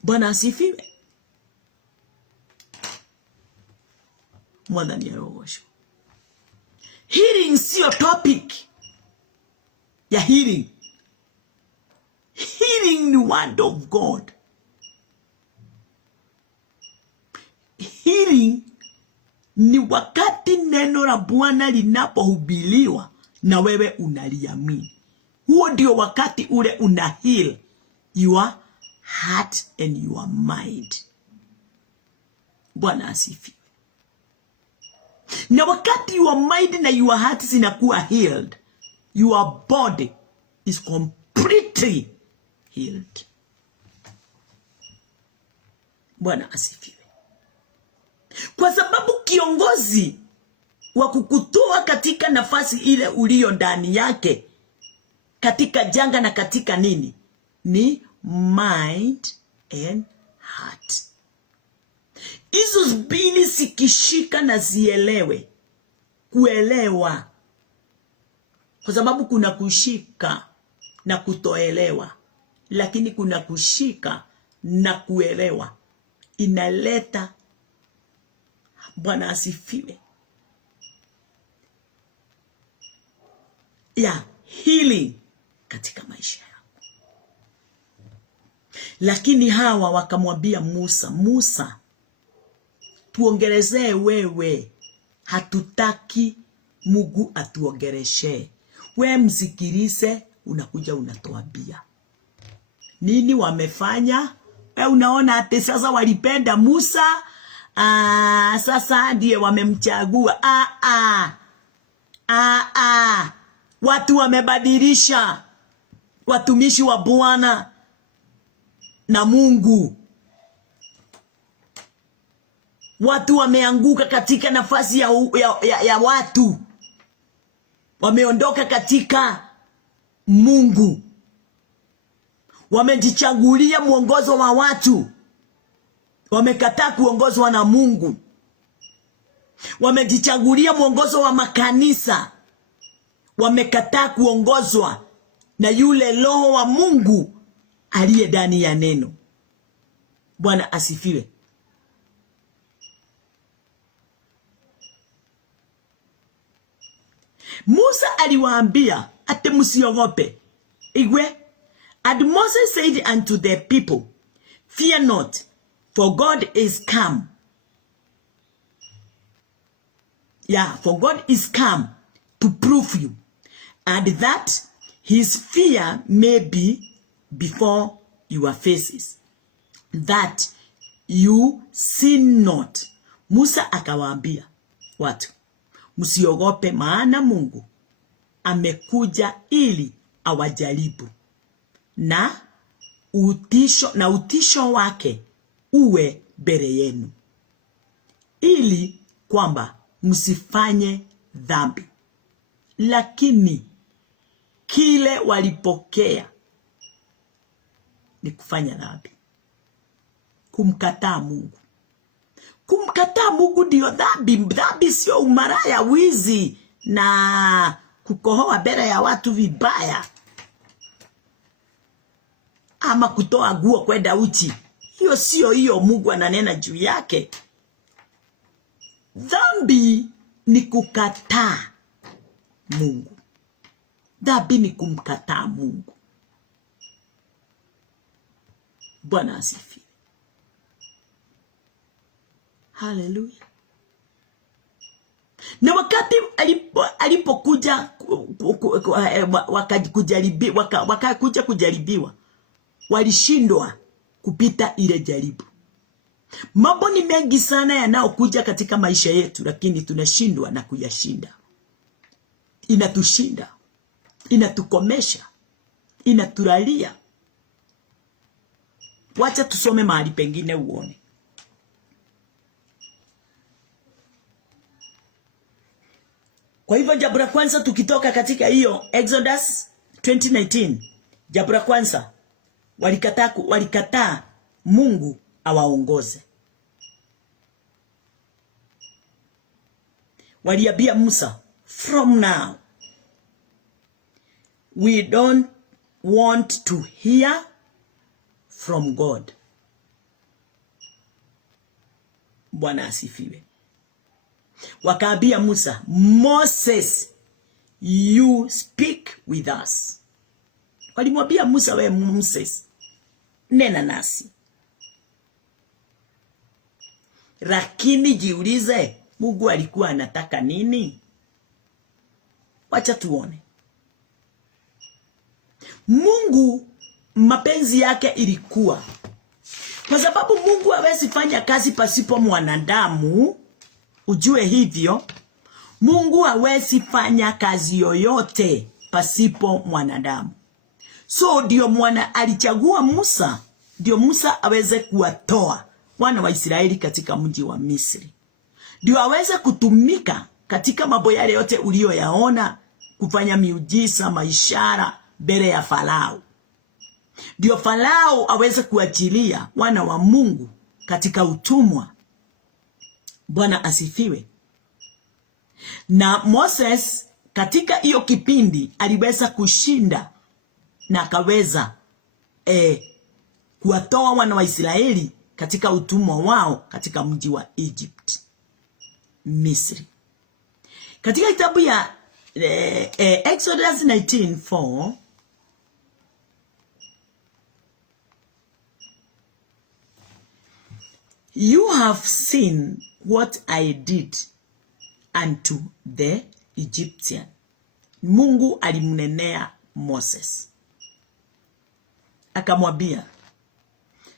Bwana asifiwe. Mwadhani ya rohosho. Healing sio topic ya healing. Healing ni word of God. Healing ni wakati neno la Bwana linapohubiriwa na wewe unaliamini. Huo ndio wakati ule una heal your heart and your mind. Bwana asifiwe. Na wakati your mind na your heart zinakuwa healed, your body is completely healed. Bwana asifiwe. Kwa sababu kiongozi wa kukutoa katika nafasi ile ulio ndani yake, katika janga na katika nini, ni mind and heart. Hizo mbili sikishika na zielewe. Kuelewa. Kwa sababu kuna kushika na kutoelewa. Lakini kuna kushika na kuelewa. Inaleta, Bwana asifiwe, ya healing katika maisha yako. Lakini hawa wakamwambia Musa, tuongelezee wewe, hatutaki Mungu atuongeleshe. We msikilize, unakuja unatuambia nini wamefanya. We unaona ati sasa walipenda Musa, sasa ndiye wamemchagua. Watu wamebadilisha watumishi wa Bwana na Mungu. Watu wameanguka katika nafasi ya watu. Wameondoka katika Mungu. Wamejichagulia mwongozo wa watu. Wamekataa kuongozwa na Mungu. Wamejichagulia mwongozo wa makanisa. Wamekataa kuongozwa na yule Roho wa Mungu aliye ndani ya neno. Bwana asifiwe. Musa aliwaambia ate msiogope. Igwe, and Moses said unto the people, fear not, for God is come. For God is come to prove you, and that his fear may be before your faces, that you sin not. Musa akawaambia watu, msiogope, maana Mungu amekuja ili awajaribu, na utisho wake uwe mbele yenu, ili kwamba msifanye dhambi. Lakini kile walipokea ni kufanya dhambi, kumkataa Mungu. Kumkataa Mungu ndio dhambi. Dhambi sio umaraya, wizi na kukohoa mbele ya watu vibaya, ama kutoa nguo kwenda uchi. Hiyo Mungu ananena juu yake. Dhambi ni kukataa Mungu. Dhambi ni kumkataa Mungu. Bwana asifiwe. Hallelujah. Na wakati alipokuja wakakuja kujaribiwa, walishindwa kupita ile jaribu. Mambo ni mengi sana yanayokuja katika maisha yetu, lakini tunashindwa na kuyashinda. Inatushinda, inatukomesha, inatulalia. Wacha tusome mahali pengine uone. Kwa hivyo jambo la kwanza, tukitoka katika hiyo Exodus 20:19, jambo la kwanza, walikataa Mungu awaongoze. Waliambia Musa, from now we don't want to hear from God. Bwana asifiwe. Wakaambia Musa, Moses, you speak with us. Walimwambia Musa, we Moses, nena nasi. Lakini jiulize, Mungu alikuwa anataka nini? Wacha tuone. Mungu mapenzi yake ilikuwa, kwa sababu Mungu hawezi fanya kazi pasipo mwanadamu. Ujue hivyo, Mungu hawezi fanya kazi yoyote pasipo mwanadamu. So ndio alichagua Musa, ndio Musa aweze kuwatoa wana wa Israeli katika mji wa Misri. Ndio aweze kutumika katika mambo yale yote uliyoyaona, kufanya miujiza, maishara mbele ya Farao. Ndio Farao aweze kuachilia wana wa Mungu katika utumwa. Bwana asifiwe. Na Moses katika hiyo kipindi aliweza kushinda na akaweza kuwatoa wana wa Israeli katika utumwa wao katika mji wa Egypt, Misri. Katika kitabu ya Exodus 19:4, you have seen what I did unto the Egyptian. Mungu alimnenea Moses, akamwambia,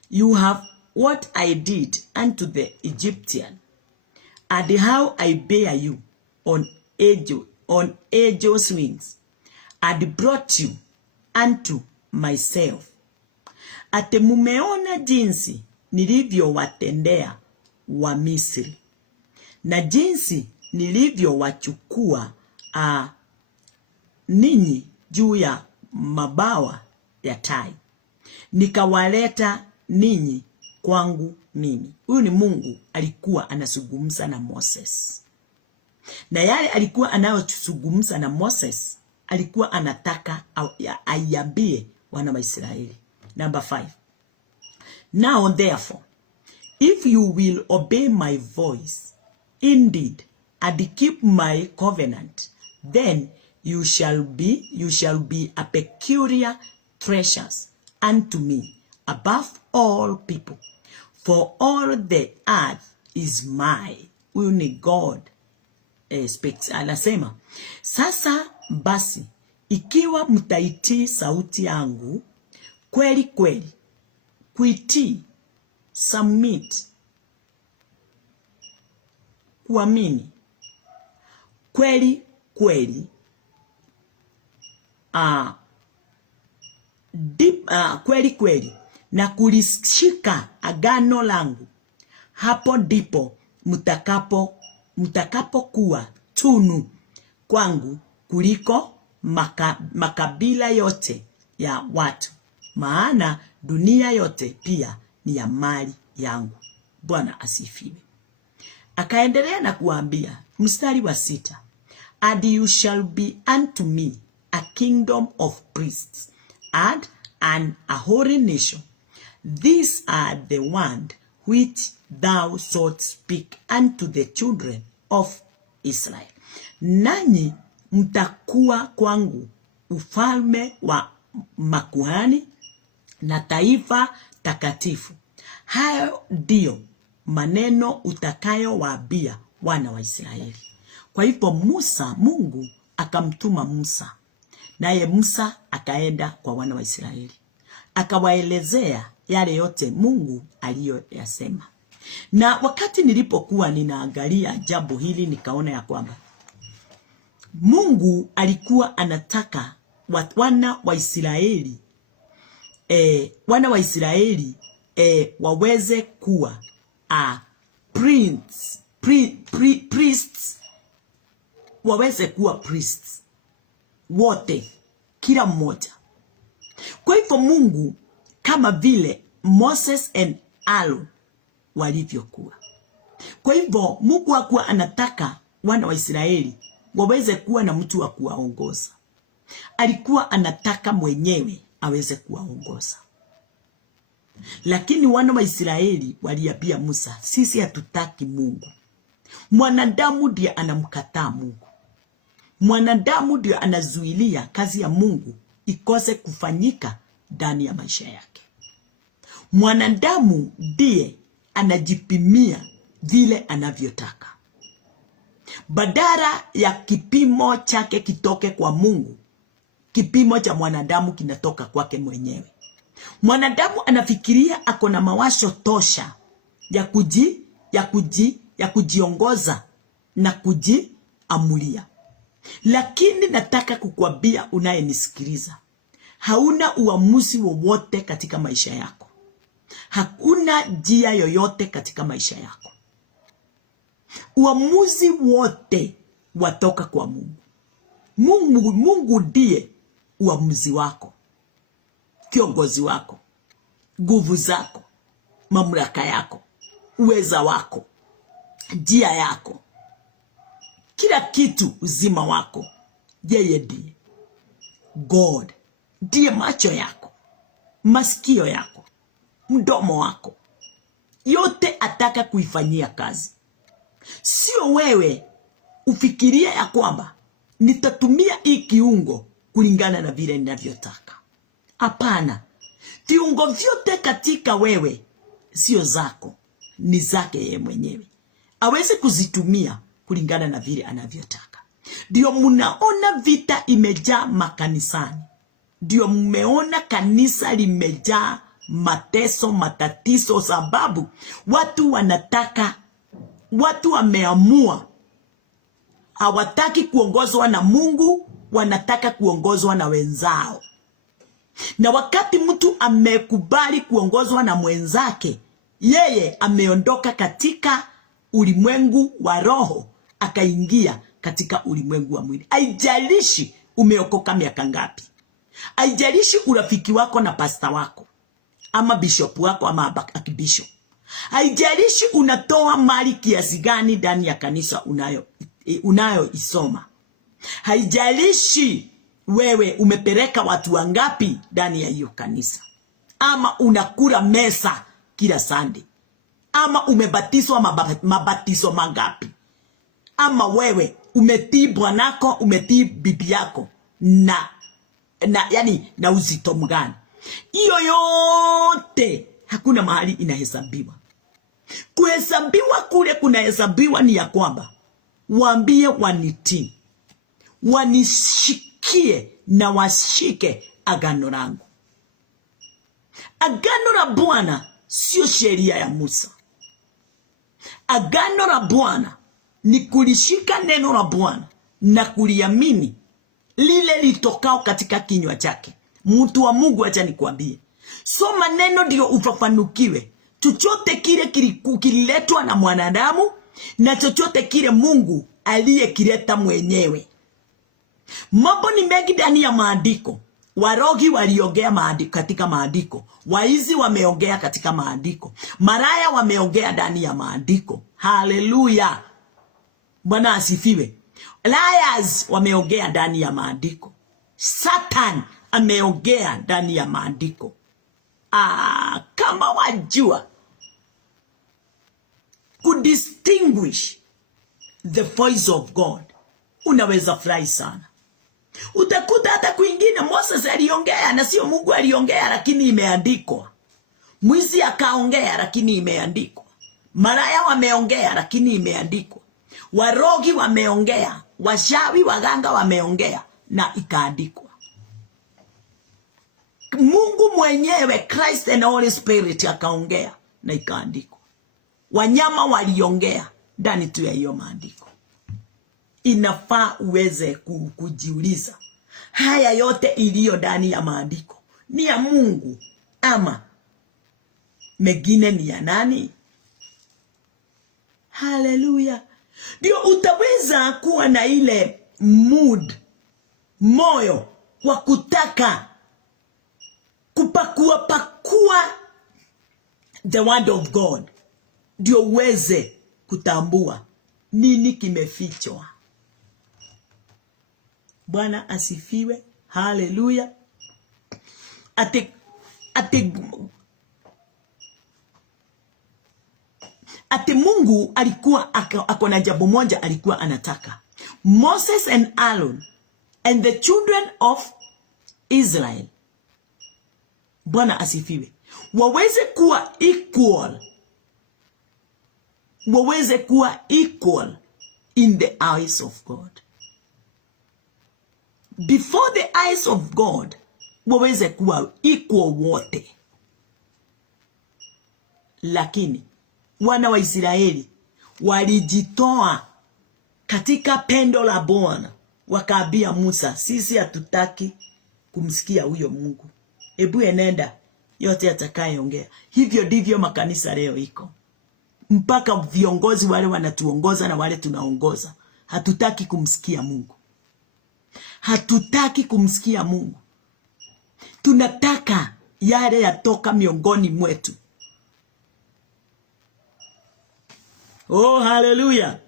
you have what I did unto the Egyptian, and how I bear you on eagle's wings, and brought you unto myself. Ate mumeona jinsi nilivyowatendea wa Misri, na jinsi nilivyowachukua ninyi juu ya mabawa ya tai, nikawaleta ninyi kwangu mimi. Huyu ni Mungu alikuwa anazungumza na Moses. Na yale alikuwa anayozungumza na Moses, alikuwa anataka aiambie wana wa Israeli. Number 5. Now therefore, if you will obey my voice indeed and keep my covenant, then you shall be a peculiar treasures unto me above all people, for all the earth is mine. Huyu ni God speaks. Anasema, sasa basi, ikiwa mtaitii sauti yangu kweli kweli, kuitii, submit, kuamini, kweli kweli, kweli kweli, na kulishika agano langu, hapo ndipo mtakapokuwa tunu kwangu kuliko makabila yote ya watu, maana dunia yote pia ni ya mali yangu. Bwana asifiwe. Akaendelea na kuambia mstari wa 6, and you shall be unto me a kingdom of priests and a holy nation. These are the word which thou shalt speak unto the children of Israel. Nanyi mtakuwa kwangu ufalme wa makuhani na taifa takatifu. Hayo ndio maneno utakayowaambia wana wa Israeli. Kwa hivyo Mungu akamtuma Musa, naye Musa akaenda kwa wana wa Israeli, akawaelezea yale yote Mungu aliyoyasema. Na wakati nilipokuwa ninaangalia jambo hili nikaona ya kwamba Mungu alikuwa anataka wana wa Israeli waweze kuwa priests, waweze kuwa priests wote, kila mmoja. Kwa hivyo Mungu, kama vile Moses and Aaron walivyokuwa. Kwa hivyo Mungu hakuwa anataka wana wa Israeli waweze kuwa na mtu wa kuwaongoza. Alikuwa anataka mwenyewe aweze kuwaongoza. Lakini wana wa Israeli waliambia Musa, sisi hatutaki Mungu. Mwanadamu ndiye anamkataa Mungu. Mwanadamu ndiye anazuilia kazi ya Mungu ikose kufanyika ndani ya maisha yake. Mwanadamu ndiye anajipimia vile anavyotaka. Badala ya kipimo chake kitoke kwa Mungu, kipimo cha mwanadamu kinatoka kwake mwenyewe. Mwanadamu anafikiria ako na mawazo tosha ya kujiongoza na kujiamulia. Lakini nataka kukwambia unayenisikiliza, hauna uamuzi wowote katika maisha yako. Hakuna njia yoyote katika maisha yako. Uamuzi wote watoka kwa Mungu. Mungu ndiye uamuzi wako, kiongozi wako, nguvu zako, mamlaka yako, uweza wako, njia yako, kila kitu, uzima wako. Yeye ndiye God. Ndiye macho yako, masikio yako, mdomo wako, yote ataka kuifanyia kazi. Sio wewe ufikiria ya kwamba nitatumia hii kiungo kulingana na vile ninavyotaka. Hapana. Viungo vyote katika wewe sio zako, ni zake yeye mwenyewe. Aweze kuzitumia kulingana na vile anavyotaka. Ndio mnaona vita imejaa makanisani. Ndio mmeona kanisa limejaa mateso, matatizo, sababu watu wameamua hawataki kuongozwa na Mungu, wanataka kuongozwa na wenzao. Na wakati mtu amekubali kuongozwa na mwenzake, yeye ameondoka katika ulimwengu wa roho akaingia katika ulimwengu wa mwili. Haijalishi umeokoka miaka ngapi. Haijalishi urafiki wako na pasta wako ama bishop wako ama akibishop. Haijalishi unatoa mali kiasi gani ndani ya kanisa unayoisoma. Haijalishi wewe umepeleka watu wangapi ndani ya hiyo kanisa, ama unakula mesa kila Sunday, ama umebatizwa mabatizo mangapi, ama wewe umetii bwanako, umetii bibi yako na uzito mgani. Hiyo yote hakuna mahali inahesabiwa. Kuhesabiwa kule kunahesabiwa ni ya kwamba waambie wanitii, wanishikie na washike agano langu. Agano la Bwana sio sheria ya Musa. Agano la Bwana ni kulishika neno la Bwana na kuliamini lile litokao katika kinywa chake. Mtu wa Mungu, acha nikwambie, soma neno ndio ufafanukiwe. Chochote kile kililetwa na mwanadamu na chochote kile Mungu aliyekileta mwenyewe. Mambo ni mengi ndani ya maandiko. Warogi waliongea maandiko katika maandiko. Waizi wameongea katika maandiko. Maraya wameongea ndani ya maandiko. Haleluya. Bwana asifiwe. Liars wameongea ndani ya maandiko. Satan ameongea ndani ya maandiko. Kama wajua kudistinguish the voice of God, unaweza furahi sana. Utakuta hata kwingine Moses aliongea na sio Mungu aliongea, lakini imeandikwa. Mwizi akaongea lakini imeandikwa. Maraya wameongea lakini imeandikwa. Warogi wameongea, washawi, waganga wameongea na ikaandikwa. Mungu mwenyewe, Christ and Holy Spirit, akaongea na ikaandikwa. wanyama waliongea ndani tu ya hiyo maandiko. Inafaa uweze kujiuliza, haya yote iliyo ndani ya maandiko ni ya Mungu ama mengine ni ya nani? Haleluya. Ndio utaweza kuwa na ile moyo wa kutaka kupakua the word of God, ndio uweze kutambua nini kimefichwa. Bwana asifiwe. Haleluya. Ati Mungu alikuwa akona jambo moja alikuwa anataka. Moses and Aaron and the children of Israel, Bwana asifiwe, waweze kuwa equal. Waweze kuwa equal in the eyes of God. Before the eyes of God, waweze kuwa equal wote. Lakini wana wa Israeli walijitoa katika pendo la Bwana, wakaambia Musa, sisi hatutaki kumsikia huyo Mungu. Ebu enenda, yote atakayeongea. Hivyo ndivyo makanisa leo iko. Mpaka viongozi wale wanatuongoza na wale tunaongoza, hatutaki kumsikia Mungu. Hatutaki kumsikia Mungu. Tunataka yale yatoka miongoni mwetu. Oh, haleluya.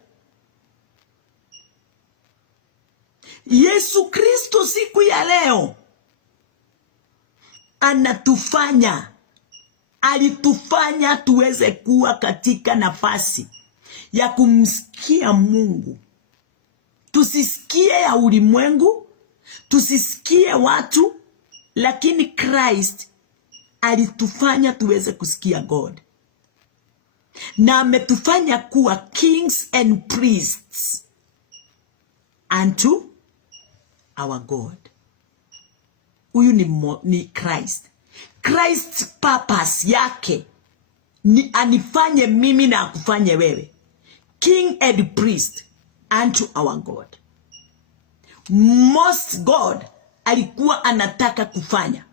Yesu Kristo siku ya leo alitufanya tuweze kuwa katika nafasi ya kumsikia Mungu. Tusisikie ya ulimwengu, tusisikie watu, lakini Christ alitufanya tuweze kusikia God. Na ametufanya kuwa kings and priests unto our God. Huyu ni Christ. Christ's purpose yake ni anifanye mimi na akufanye wewe king and priest unto our God. Most God alikuwa anataka kufanya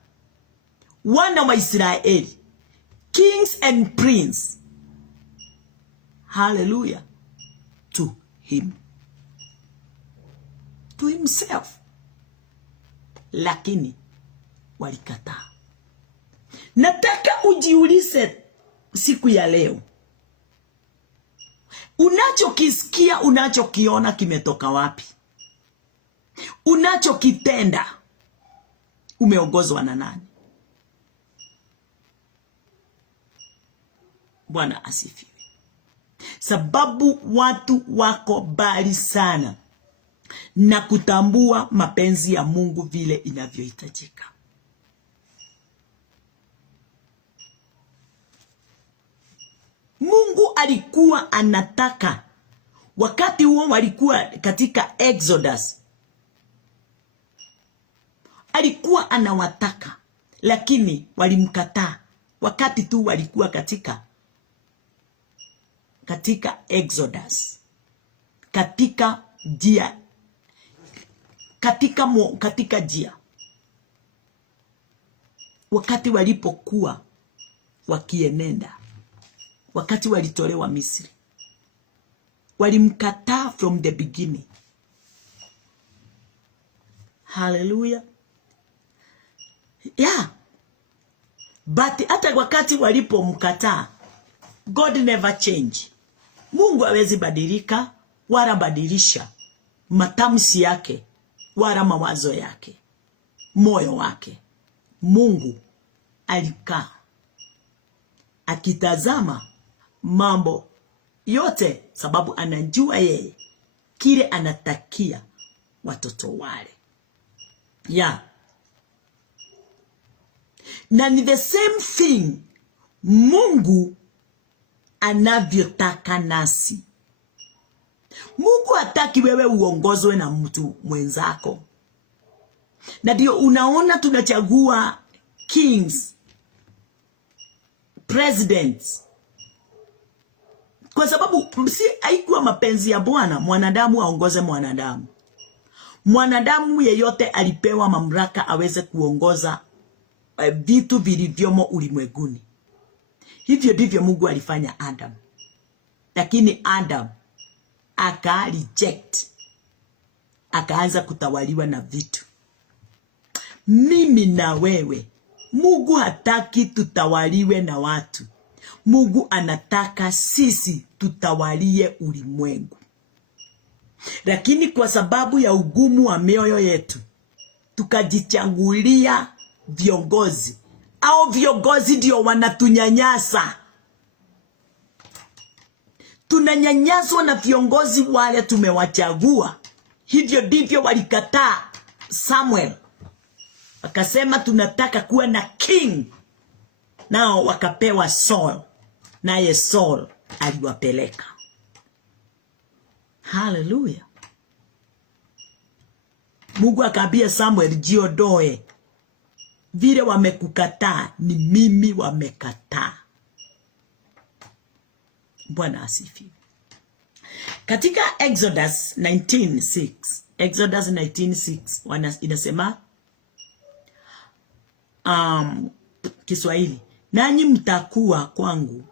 wana wa Israeli kings and prince, hallelujah, to him, to himself. Lakini walikataa. Nataka ujiulize siku ya leo, unachokisikia, unachokiona kimetoka wapi? Unachokitenda umeongozwa na nani? Bwana asifiwe. Sababu watu wako mbali sana na kutambua mapenzi ya Mungu vile inavyohitajika. Mungu alikuwa anataka, wakati huo walikuwa katika Exodus, alikuwa anawataka, lakini walimkataa. Wakati tu walikuwa katika Exodus, katika jia, katika jia, wakati walipokuwa wakienenda, wakati walitolewa Misri, walimkataa from the beginning. Hallelujah. Yeah. But hata wakati walipomkataa, God never change. Mungu hawezi badilika wala badilisha matamshi yake wala mawazo yake, moyo wake. Mungu alikaa akitazama mambo yote, sababu anajua yeye kile anatakia watoto wale. Yeah. Na ni the same thing Mungu anavyotaka nasi. Mungu hataki wewe uongozwe na mtu mwenzako. Na ndio unaona tunachagua kings, presidents, Kwa sababu si haikuwa mapenzi ya Bwana mwanadamu aongoze mwanadamu. Mwanadamu yeyote alipewa mamlaka aweze kuongoza vitu vilivyomo ulimwenguni. Hivyo ndivyo Mungu alifanya Adam. Lakini Adam reject, akaanza kutawaliwa na vitu. Mimi na wewe, Mungu hataki tutawaliwe na watu. Mungu anataka sisi tutawalie ulimwengu. Lakini kwa sababu ya ugumu wa mioyo yetu, tukajichagulia viongozi. Au viongozi ndio wanatunyanyasa. Tunanyanyaswa na viongozi wale tumewachagua. Hivyo ndivyo walikataa Samuel. Wakasema tunataka kuwa na king. Nao wakapewa Saul. Naye Saul aliwapeleka. Hallelujah. Mungu akaambia Samuel, jiondoe. Vile wamekukataa ni mimi wamekataa. Bwana asifiwe. Katika Exodus 19:6 inasema Kiswahili, nanyi mtakuwa kwangu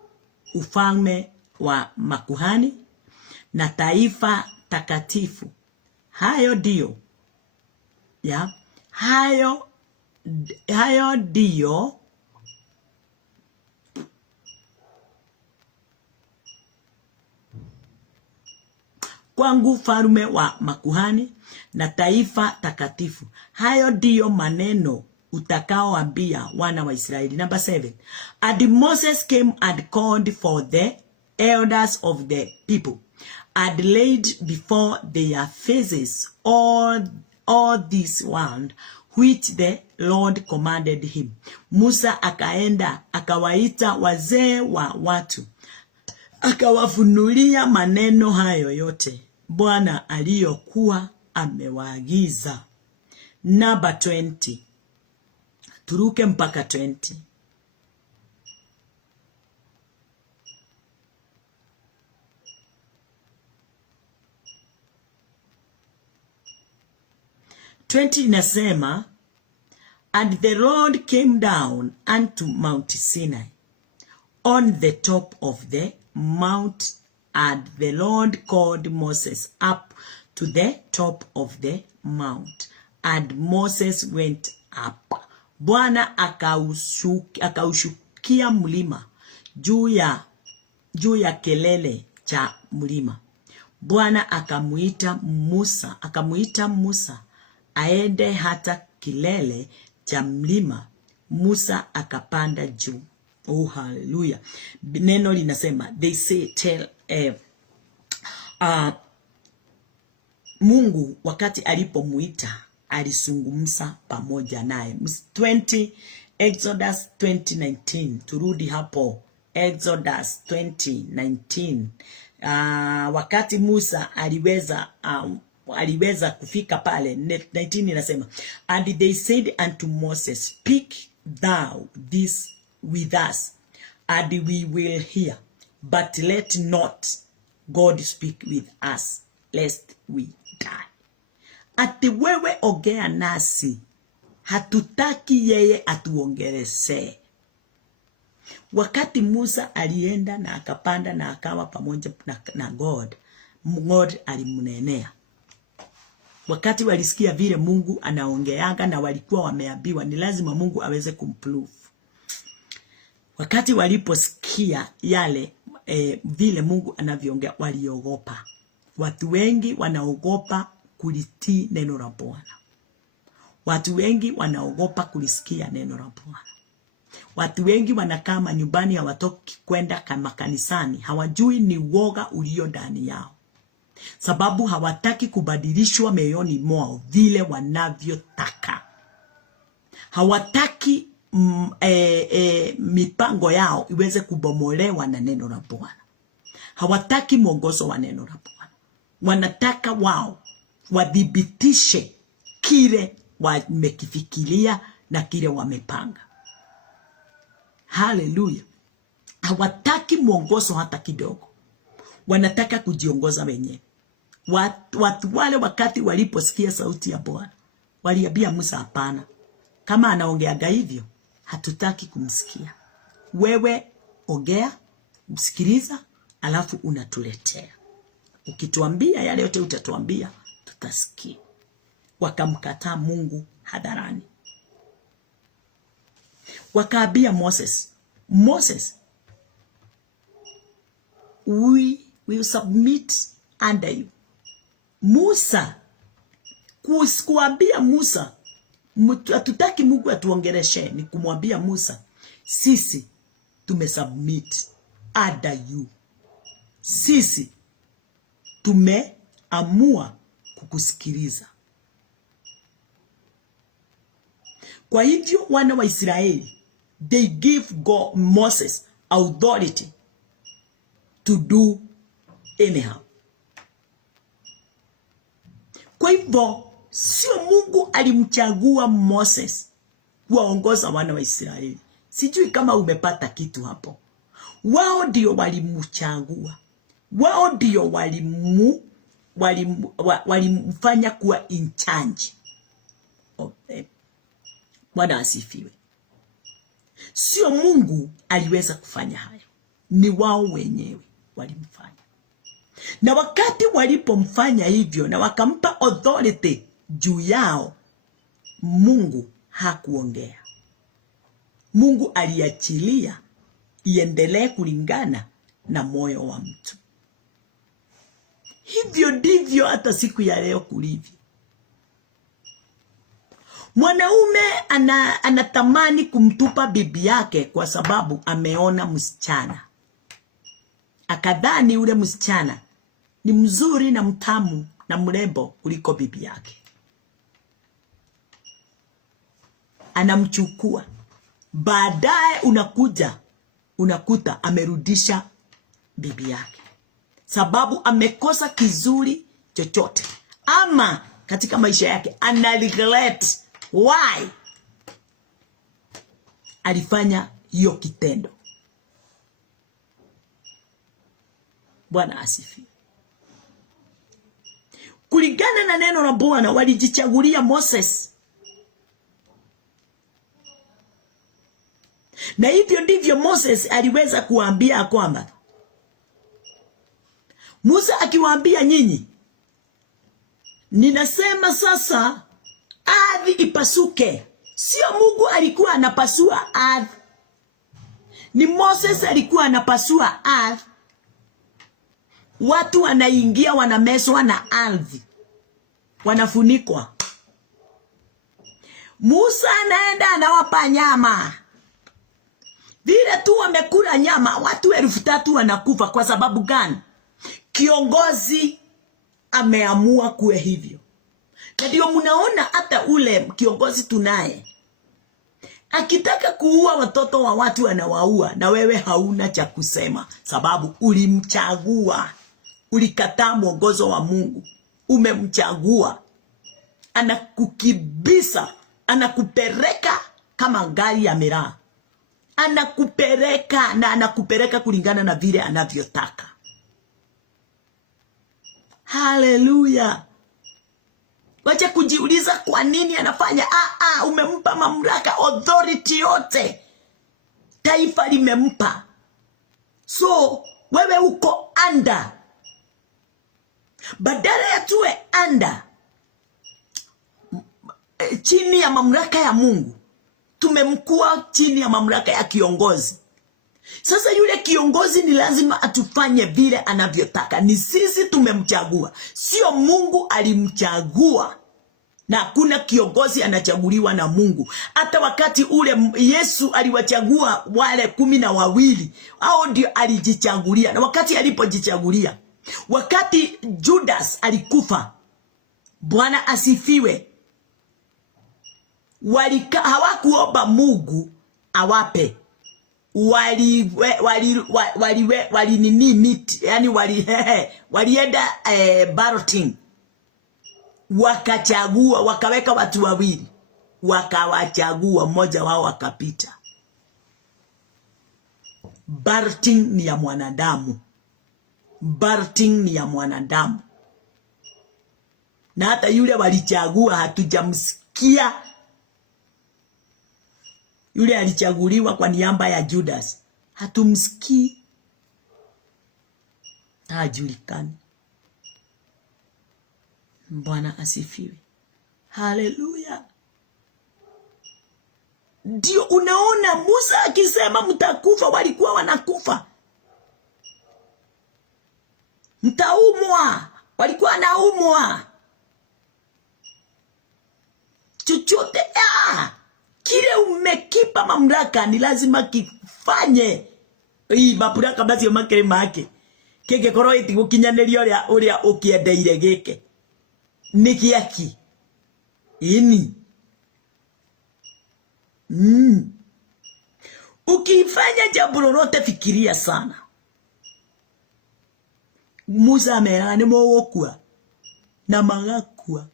ufalme wa makuhani na taifa takatifu. Hayo ndio hayo ndio kwangu ufalme wa makuhani na taifa takatifu. Hayo ndio maneno utakaoambia wana wa Israeli. Number 7. And Moses came and called for the elders of the people and laid before their faces all this word which the Lord commanded him. Musa akaenda akawaita wazee wa watu, akawafunulia maneno hayo yote Bwana aliyokuwa amewaagiza. Number 20. Turuke mpaka 20. Inasema, and the Lord came down unto Mount Sinai on the top of the mount, and the Lord called Moses up to the top of the mount, and Moses went up. Bwana akaushukia mlima juu ya kelele cha mlima. Bwana akamuita Musa aende hata kilele cha mlima. Musa akapanda juu. Oh, hallelujah. Neno linasema, they say Mungu wakati alipomuita alisungumza pamoja naye. 20 Exodus 20:19. Turudi hapo Exodus 20:19. Wakati Musa aliweza kufika pale, 19 inasema, and they said unto Moses, speak thou this with us, and we will hear, but let not God speak with us, lest we die. Ati wewe ongea nasi, hatutaki yeye atuongeleshe. Wakati Musa alienda na akapanda na akawa pamoja na God alimnenea. Wakati walisikia vile Mungu anaongeaga na walikuwa wameambiwa ni lazima Mungu aweze kumprove. Wakati waliposikia yale vile Mungu anavyoongea, waliogopa. Watu wengi wanaogopa kulitii neno la Bwana. Watu wengi wanaogopa kulisikia neno la Bwana. Watu wengi wanakaa manyumbani, hawatoki kwenda kama kanisani. Hawajui ni woga ulio ndani yao, sababu hawataki kubadilishwa mioyoni mwao vile wanavyotaka. Hawataki mipango yao iweze kubomolewa na neno la Bwana. Hawataki mwongozo wa neno la Bwana. Wanataka wao wadhibitishe kile wamekifikiria na kile wamepanga. Hallelujah. Hawataki mwongozo hata kidogo. wanataka kujiongoza wenyewe. Watu wale wakati waliposikia sauti ya Bwana waliambia Musa, hapana, kama anaongeaga hivyo hatutaki kumsikia. Wewe ongea, msikiliza, alafu unatuletea. Ukituambia yale yote utatuambia, tutasikia. Wakamkataa Mungu hadharani. Wakaambia Moses, we will submit under you. Musa, kuambia Musa, hatutaki Mungu atuongeleshe, ni kumwambia Musa, sisi tumesubmit under you. Sisi tumeamua kukusikiliza. Kwa hivyo wana wa Israeli, they give Moses authority to do anyhow. Kwa hivyo sio Mungu alimchagua Moses kuwaongoza wana wa Israeli. Sijui kama umepata kitu hapo. Wao ndio walimchagua. Wao ndio walimfanya kuwa in charge of them. Bwana asifiwe. Sio Mungu aliweza kufanya hayo. Ni wao wenyewe walimfanya. Na wakati walipomfanya hivyo na wakampa authority juu yao, Mungu hakuongea. Mungu aliachilia iendelee kulingana na moyo wa mtu. Hivyo ndivyo hata siku ya leo kulivyo. Mwanaume anatamani kumtupa bibi yake kwa sababu ameona msichana. Akadhani ule msichana ni mzuri na mtamu na mrembo kuliko bibi yake. Anamchukua. Baadaye unakuta amerudisha bibi yake. Sababu amekosa kizuri chochote. Ama katika maisha yake ana regret why alifanya hiyo kitendo. Bwana asifiwe. Kulingana na neno la Bwana walijichagulia Moses. Na hivyo ndivyo Moses aliweza kuambia kwamba, Musa akiwaambia nyinyi, ninasema sasa ardhi ipasuke. Sio Mungu alikuwa anapasua ardhi. Ni Moses alikuwa anapasua ardhi. Watu wanaingia wanameswa na ardhi. Wanafunikwa. Musa anaenda anawapa nyama. Vile tu wamekula nyama, watu 3,000 wanakufa. Kwa sababu gani? Kiongozi ameamua kuwe hivyo. Na ndio mnaona hata ule kiongozi tunaye, akitaka kuua watoto wa watu anawaua, na wewe hauna cha kusema. Sababu ulimchagua. Ulikataa mwongozo wa Mungu. Umemchagua. Anakukibisa. Anakupeleka kama gari ya miraa. Anakupeleka na anakupeleka kulingana na vile anavyotaka. Haleluya. Wacha kujiuliza kwa nini anafanya. Umempa mamlaka, authority yote. Taifa limempa. So, wewe uko under. Badala ya tuwe under, chini ya mamlaka ya Mungu, tumemkuwa chini ya mamlaka ya kiongozi. Sasa yule kiongozi ni lazima atufanye vile anavyotaka. Ni sisi tumemchagua. Sio Mungu alimchagua. Na hakuna kiongozi anachaguliwa na Mungu. Hata wakati ule Yesu aliwachagua wale 12, hao ndio alijichagulia. Na wakati alipojichagulia, wakati Judas alikufa, Bwana asifiwe, hawakuomba Mungu awape. Walienda balloting. Wakachagua, wakaweka watu 2. Wakawachagua, mmoja wao akapita. Balloting ni ya mwanadamu. birthing ni ya mwanadamu. Na hata yule walichagua hatujamsikia. Yule alichaguliwa kwa niaba ya Judas, hatumsikii. Hajulikani. Bwana asifiwe. Haleluya. Ndio unaona Musa akisema mtakufa, walikuwa wanakufa. Mtaumwa, walikuwa wanaumwa. Chochote kile umekipa mamlaka ni lazima kifanye. Hii mamlaka basi makere make. Keke koroiti gukinyaneria uria ukiendeire gike. Niki yaki. Ini. Ukifanya jambo lolote fikiria sana. Musa amera ni mogokua na magakua.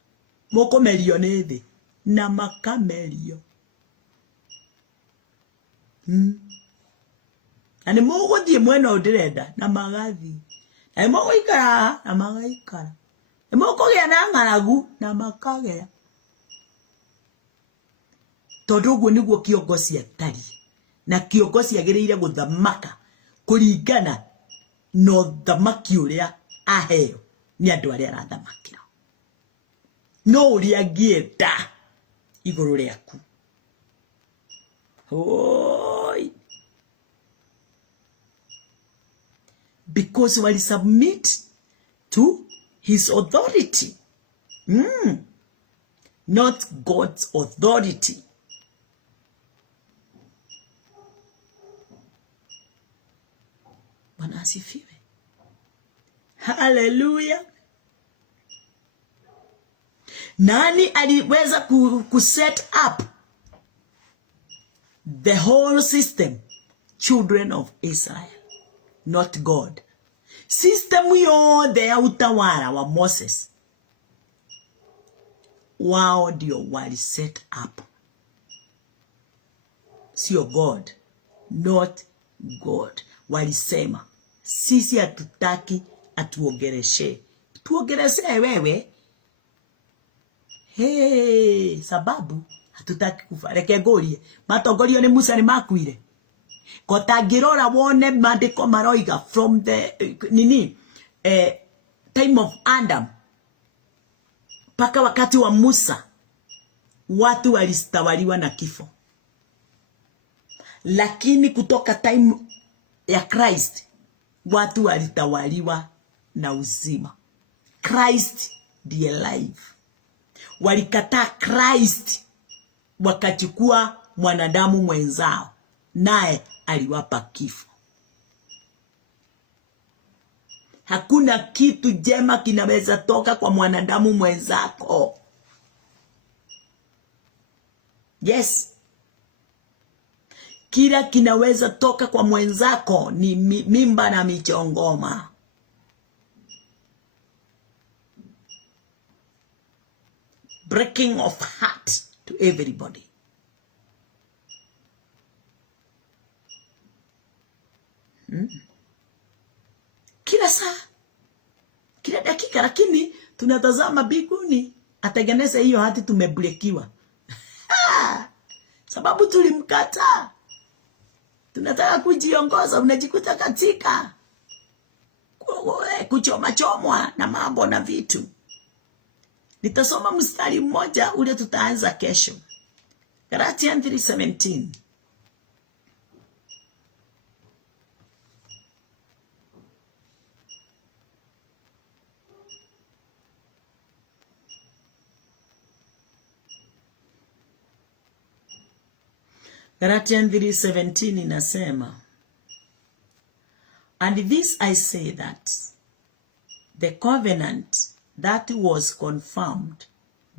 Mokomerio nethi na makamerio. Na ni muguthie mwena ndirenda na magathi. Na muguikara na magaikara. Ni mukugea na ng'aragu na makagea. Tondu guo niguo kiongozi atari. Na kiongozi agiriire guthamaka kuringana no thamaki uria aheo ni andu aria arathamakira. No uria angienda iguru riaku. Oi. Because wali submit to his authority. Not God's authority. Bwana asifiwe. Hallelujah. Nani aliweza kuset up the whole system? Children of Israel, not God. System yote ya utawala wa Moses, wao ndio wali set up. Sio God, not God. Walisema sisi hatutaki atuongereshe. Tuongereshe wewe. Sababu hatutaki kufa. Reke ngorie. Matongorio ni Musa ni makuire. Kotangirora wone mandiko maroiga from the time of Adam paka wakati wa Musa watu walistawaliwa na kifo. Lakini kutoka time ya Christ watu walitawaliwa na uzima. Christ the alive. Walikataa Christ, wakachukua mwanadamu mwenzao, naye aliwapa kifo. Hakuna kitu jema kinaweza toka kwa mwanadamu mwenzako. Yes. Kila kinaweza toka kwa mwenzako ni mimba na michongoma. Breaking of heart to everybody. Kila saa, kila dakika, lakini tunatazama biguni atengeneze hiyo hati tumebrekiwa. Sababu tulimkataa. Tunataka kujiongoza, unajikuta katika kuchomwa na mambo na vitu. Nitasoma mstari mmoja ule tutaanza kesho. Galatians 3:17. Galatians 3:17 inasema, and this I say that the covenant that was confirmed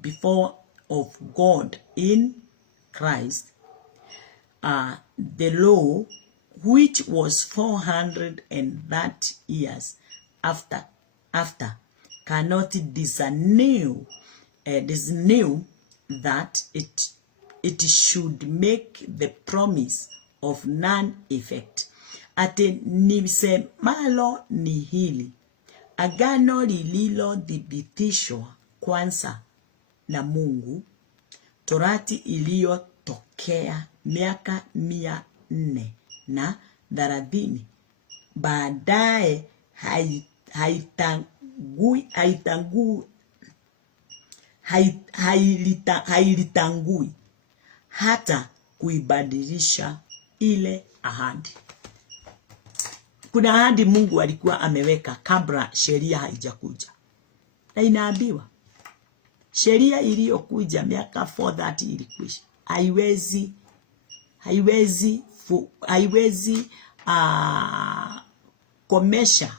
before of God in Christ, the law which was 430 years after cannot disannul that it should make the promise of none effect. Ate nisemalo ni hili, agano lililothibitishwa kwanza na Mungu, torati iliyotokea miaka 430 baadaye hailitangui hata kuibadilisha ile ahadi. Kuna ahadi Mungu alikuwa ameweka kabla sheria haijakuja. Na inaambiwa sheria iliyokuja miaka 430 ilikwisha. Haiwezi komesha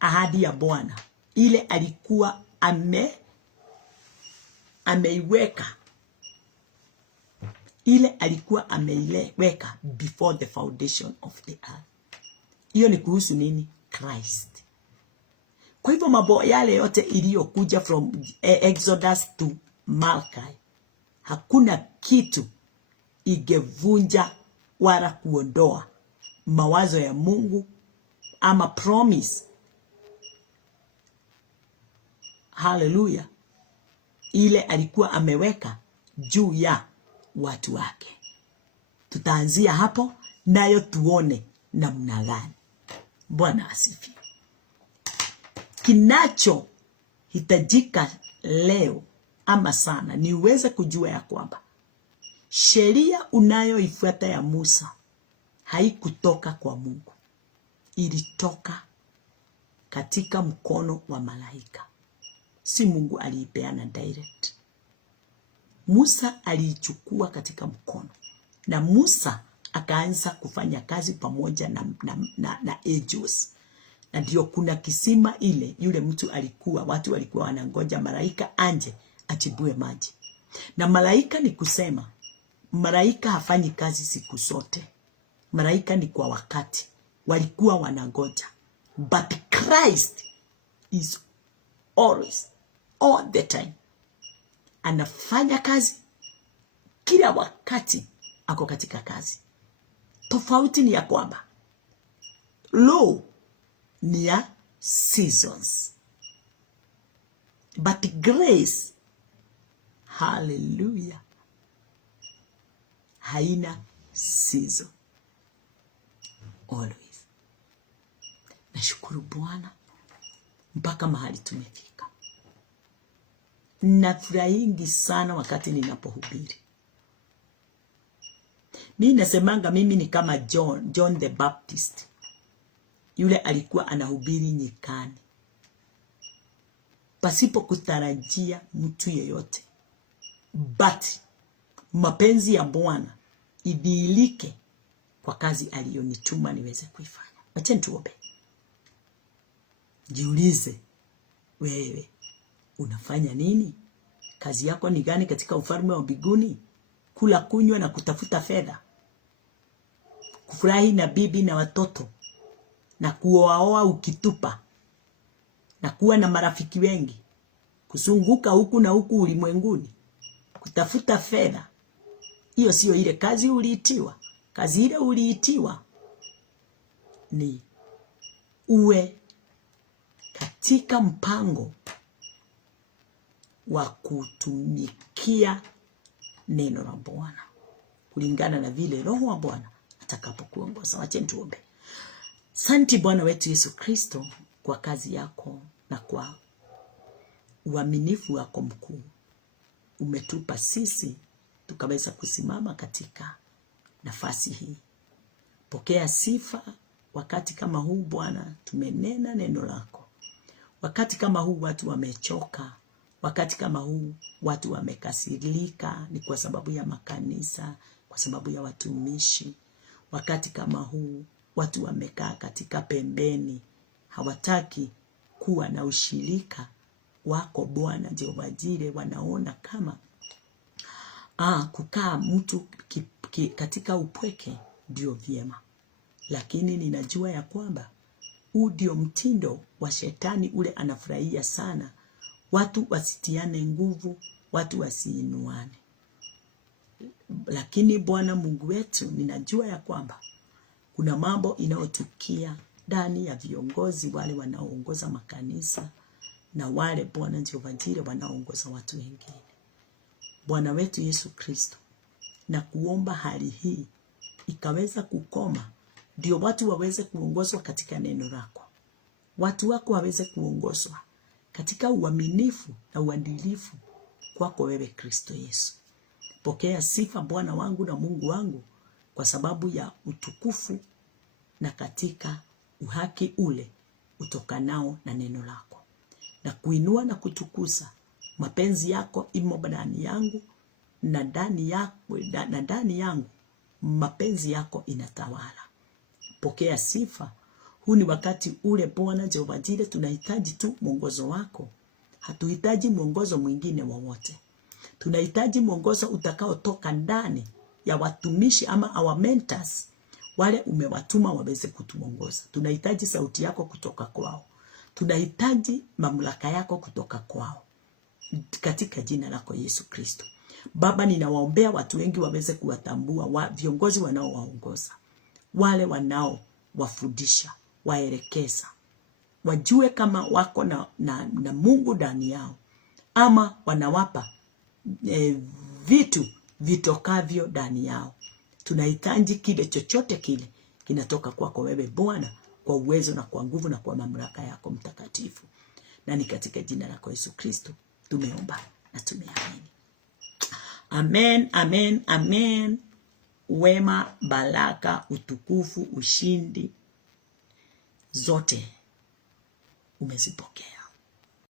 ahadi ya Bwana ile alikuwa ameiweka, ile alikuwa ameiweka before the foundation of the earth. Hiyo ni kuhusu nini? Christ. Kwa hivyo mambo yale yote iliyokuja from Exodus to Malachi, hakuna kitu ingevunja wala kuondoa mawazo ya Mungu ama promise. Hallelujah. Ile alikuwa ameweka juu ya watu wake. Tutaanzia hapo nayo tuone namna gani. Bwana asifiwe. Kinacho hitajika leo ama sana ni uweze kujua ya kwamba sheria unayoifuata ya Musa haikutoka kwa Mungu. Ilitoka katika mkono wa malaika. Si Mungu aliipeana direct. Musa aliichukua katika mkono. Na Musa akaanza kufanya kazi pamoja na angels. Na ndio kuna kisima ile yule mtu watu walikuwa wanangoja malaika anje achibue maji. Na malaika ni kusema, malaika hafanyi kazi siku zote. Malaika ni kwa wakati. Walikuwa wanangoja. But Christ is always, all the time, anafanya kazi kila wakati, ako katika kazi. Tofauti ni ya kwamba law ni ya seasons, but grace, hallelujah, haina season. Always. Nashukuru Bwana mpaka mahali tumefika. Nafurahingi sana wakati ninapohubiri. Mimi nasemanga mimi ni kama John the Baptist. Yule alikuwa anahubiri nyikani, pasipo kutarajia mtu yeyote. But mapenzi ya Bwana idhihirike kwa kazi aliyonituma niweze kuifanya. Acha tuombe. Jiulize, wewe unafanya nini? Kazi yako ni gani katika ufalme wa mbinguni? Kula, kunywa na kutafuta fedha, kufurahi na bibi na watoto, na kuoaoa ukitupa, na kuwa na marafiki wengi, kusunguka huku na huku ulimwenguni, kutafuta fedha. Hiyo sio ile kazi uliitiwa. Kazi ile uliitiwa ni uwe katika mpango wa kutumikia neno la Bwana kulingana na vile Roho wa Bwana atakapokuongoza. Acha tuombe. Asante Bwana wetu Yesu Kristo kwa kazi yako na kwa uaminifu wako mkuu. Umetupa sisi tukaweza kusimama katika nafasi hii. Pokea sifa wakati kama huu Bwana, tumenena neno lako. Wakati kama huu watu wamechoka, wakati kama huu watu wamekasirika, ni kwa sababu ya makanisa, kwa sababu ya watumishi. Wakati kama huu watu wamekaa katika pembeni, hawataki kuwa na ushirika wako Bwana Jehova Jire. Wanaona kama kukaa mtu katika upweke ndio vyema. Lakini ninajua ya kwamba huu ndio mtindo wa shetani, ule anafurahia sana watu wasitiane nguvu, watu wasiinuane. Lakini Bwana Mungu wetu, ninajua ya kwamba kuna mambo inayotukia ndani ya viongozi wale wanaoongoza makanisa na wale Bwana Jehova Jireh wanaoongoza watu wengine. Bwana wetu Yesu Kristo, na kuomba hali hii ikaweza kukoma, ndio watu waweze kuongozwa katika neno lako. Watu wako waweze kuongozwa katika uaminifu na uadilifu kwako wewe Kristo Yesu. Pokea sifa Bwana wangu na Mungu wangu, kwa sababu ya utukufu na katika uhaki ule utokanao na neno lako. Na kuinua na kutukuza mapenzi yako imo ndani yangu, na ndani yangu mapenzi yako inatawala. Pokea sifa. Huu ni wakati ule Bwana Jehova Jireh, tunahitaji tu mwongozo wako. Hatuhitaji mwongozo mwingine wowote. Tunahitaji mwongozo utakaotoka ndani ya watumishi ama our mentors, wale umewatuma waweze kutuongoza. Tunahitaji sauti yako kutoka kwao. Tunahitaji mamlaka yako kutoka kwao. Katika jina lako Yesu Kristo. Baba, ninawaombea watu wengi waweze kuwatambua viongozi wanaowaongoza, wale wanaowafundisha, waelekeza, wajue kama wako na Mungu ndani yao, ama wanawapa vitu vitokavyo ndani yao. Tunahitaji kile chochote kile kinatoka kwako wewe Bwana, kwa uwezo na kwa nguvu na kwa mamlaka yako mtakatifu. Na ni katika jina lako Yesu Kristo tumeomba na tumeamini. Amen, amen, amen. Wema, baraka, utukufu, ushindi zote umezipokea.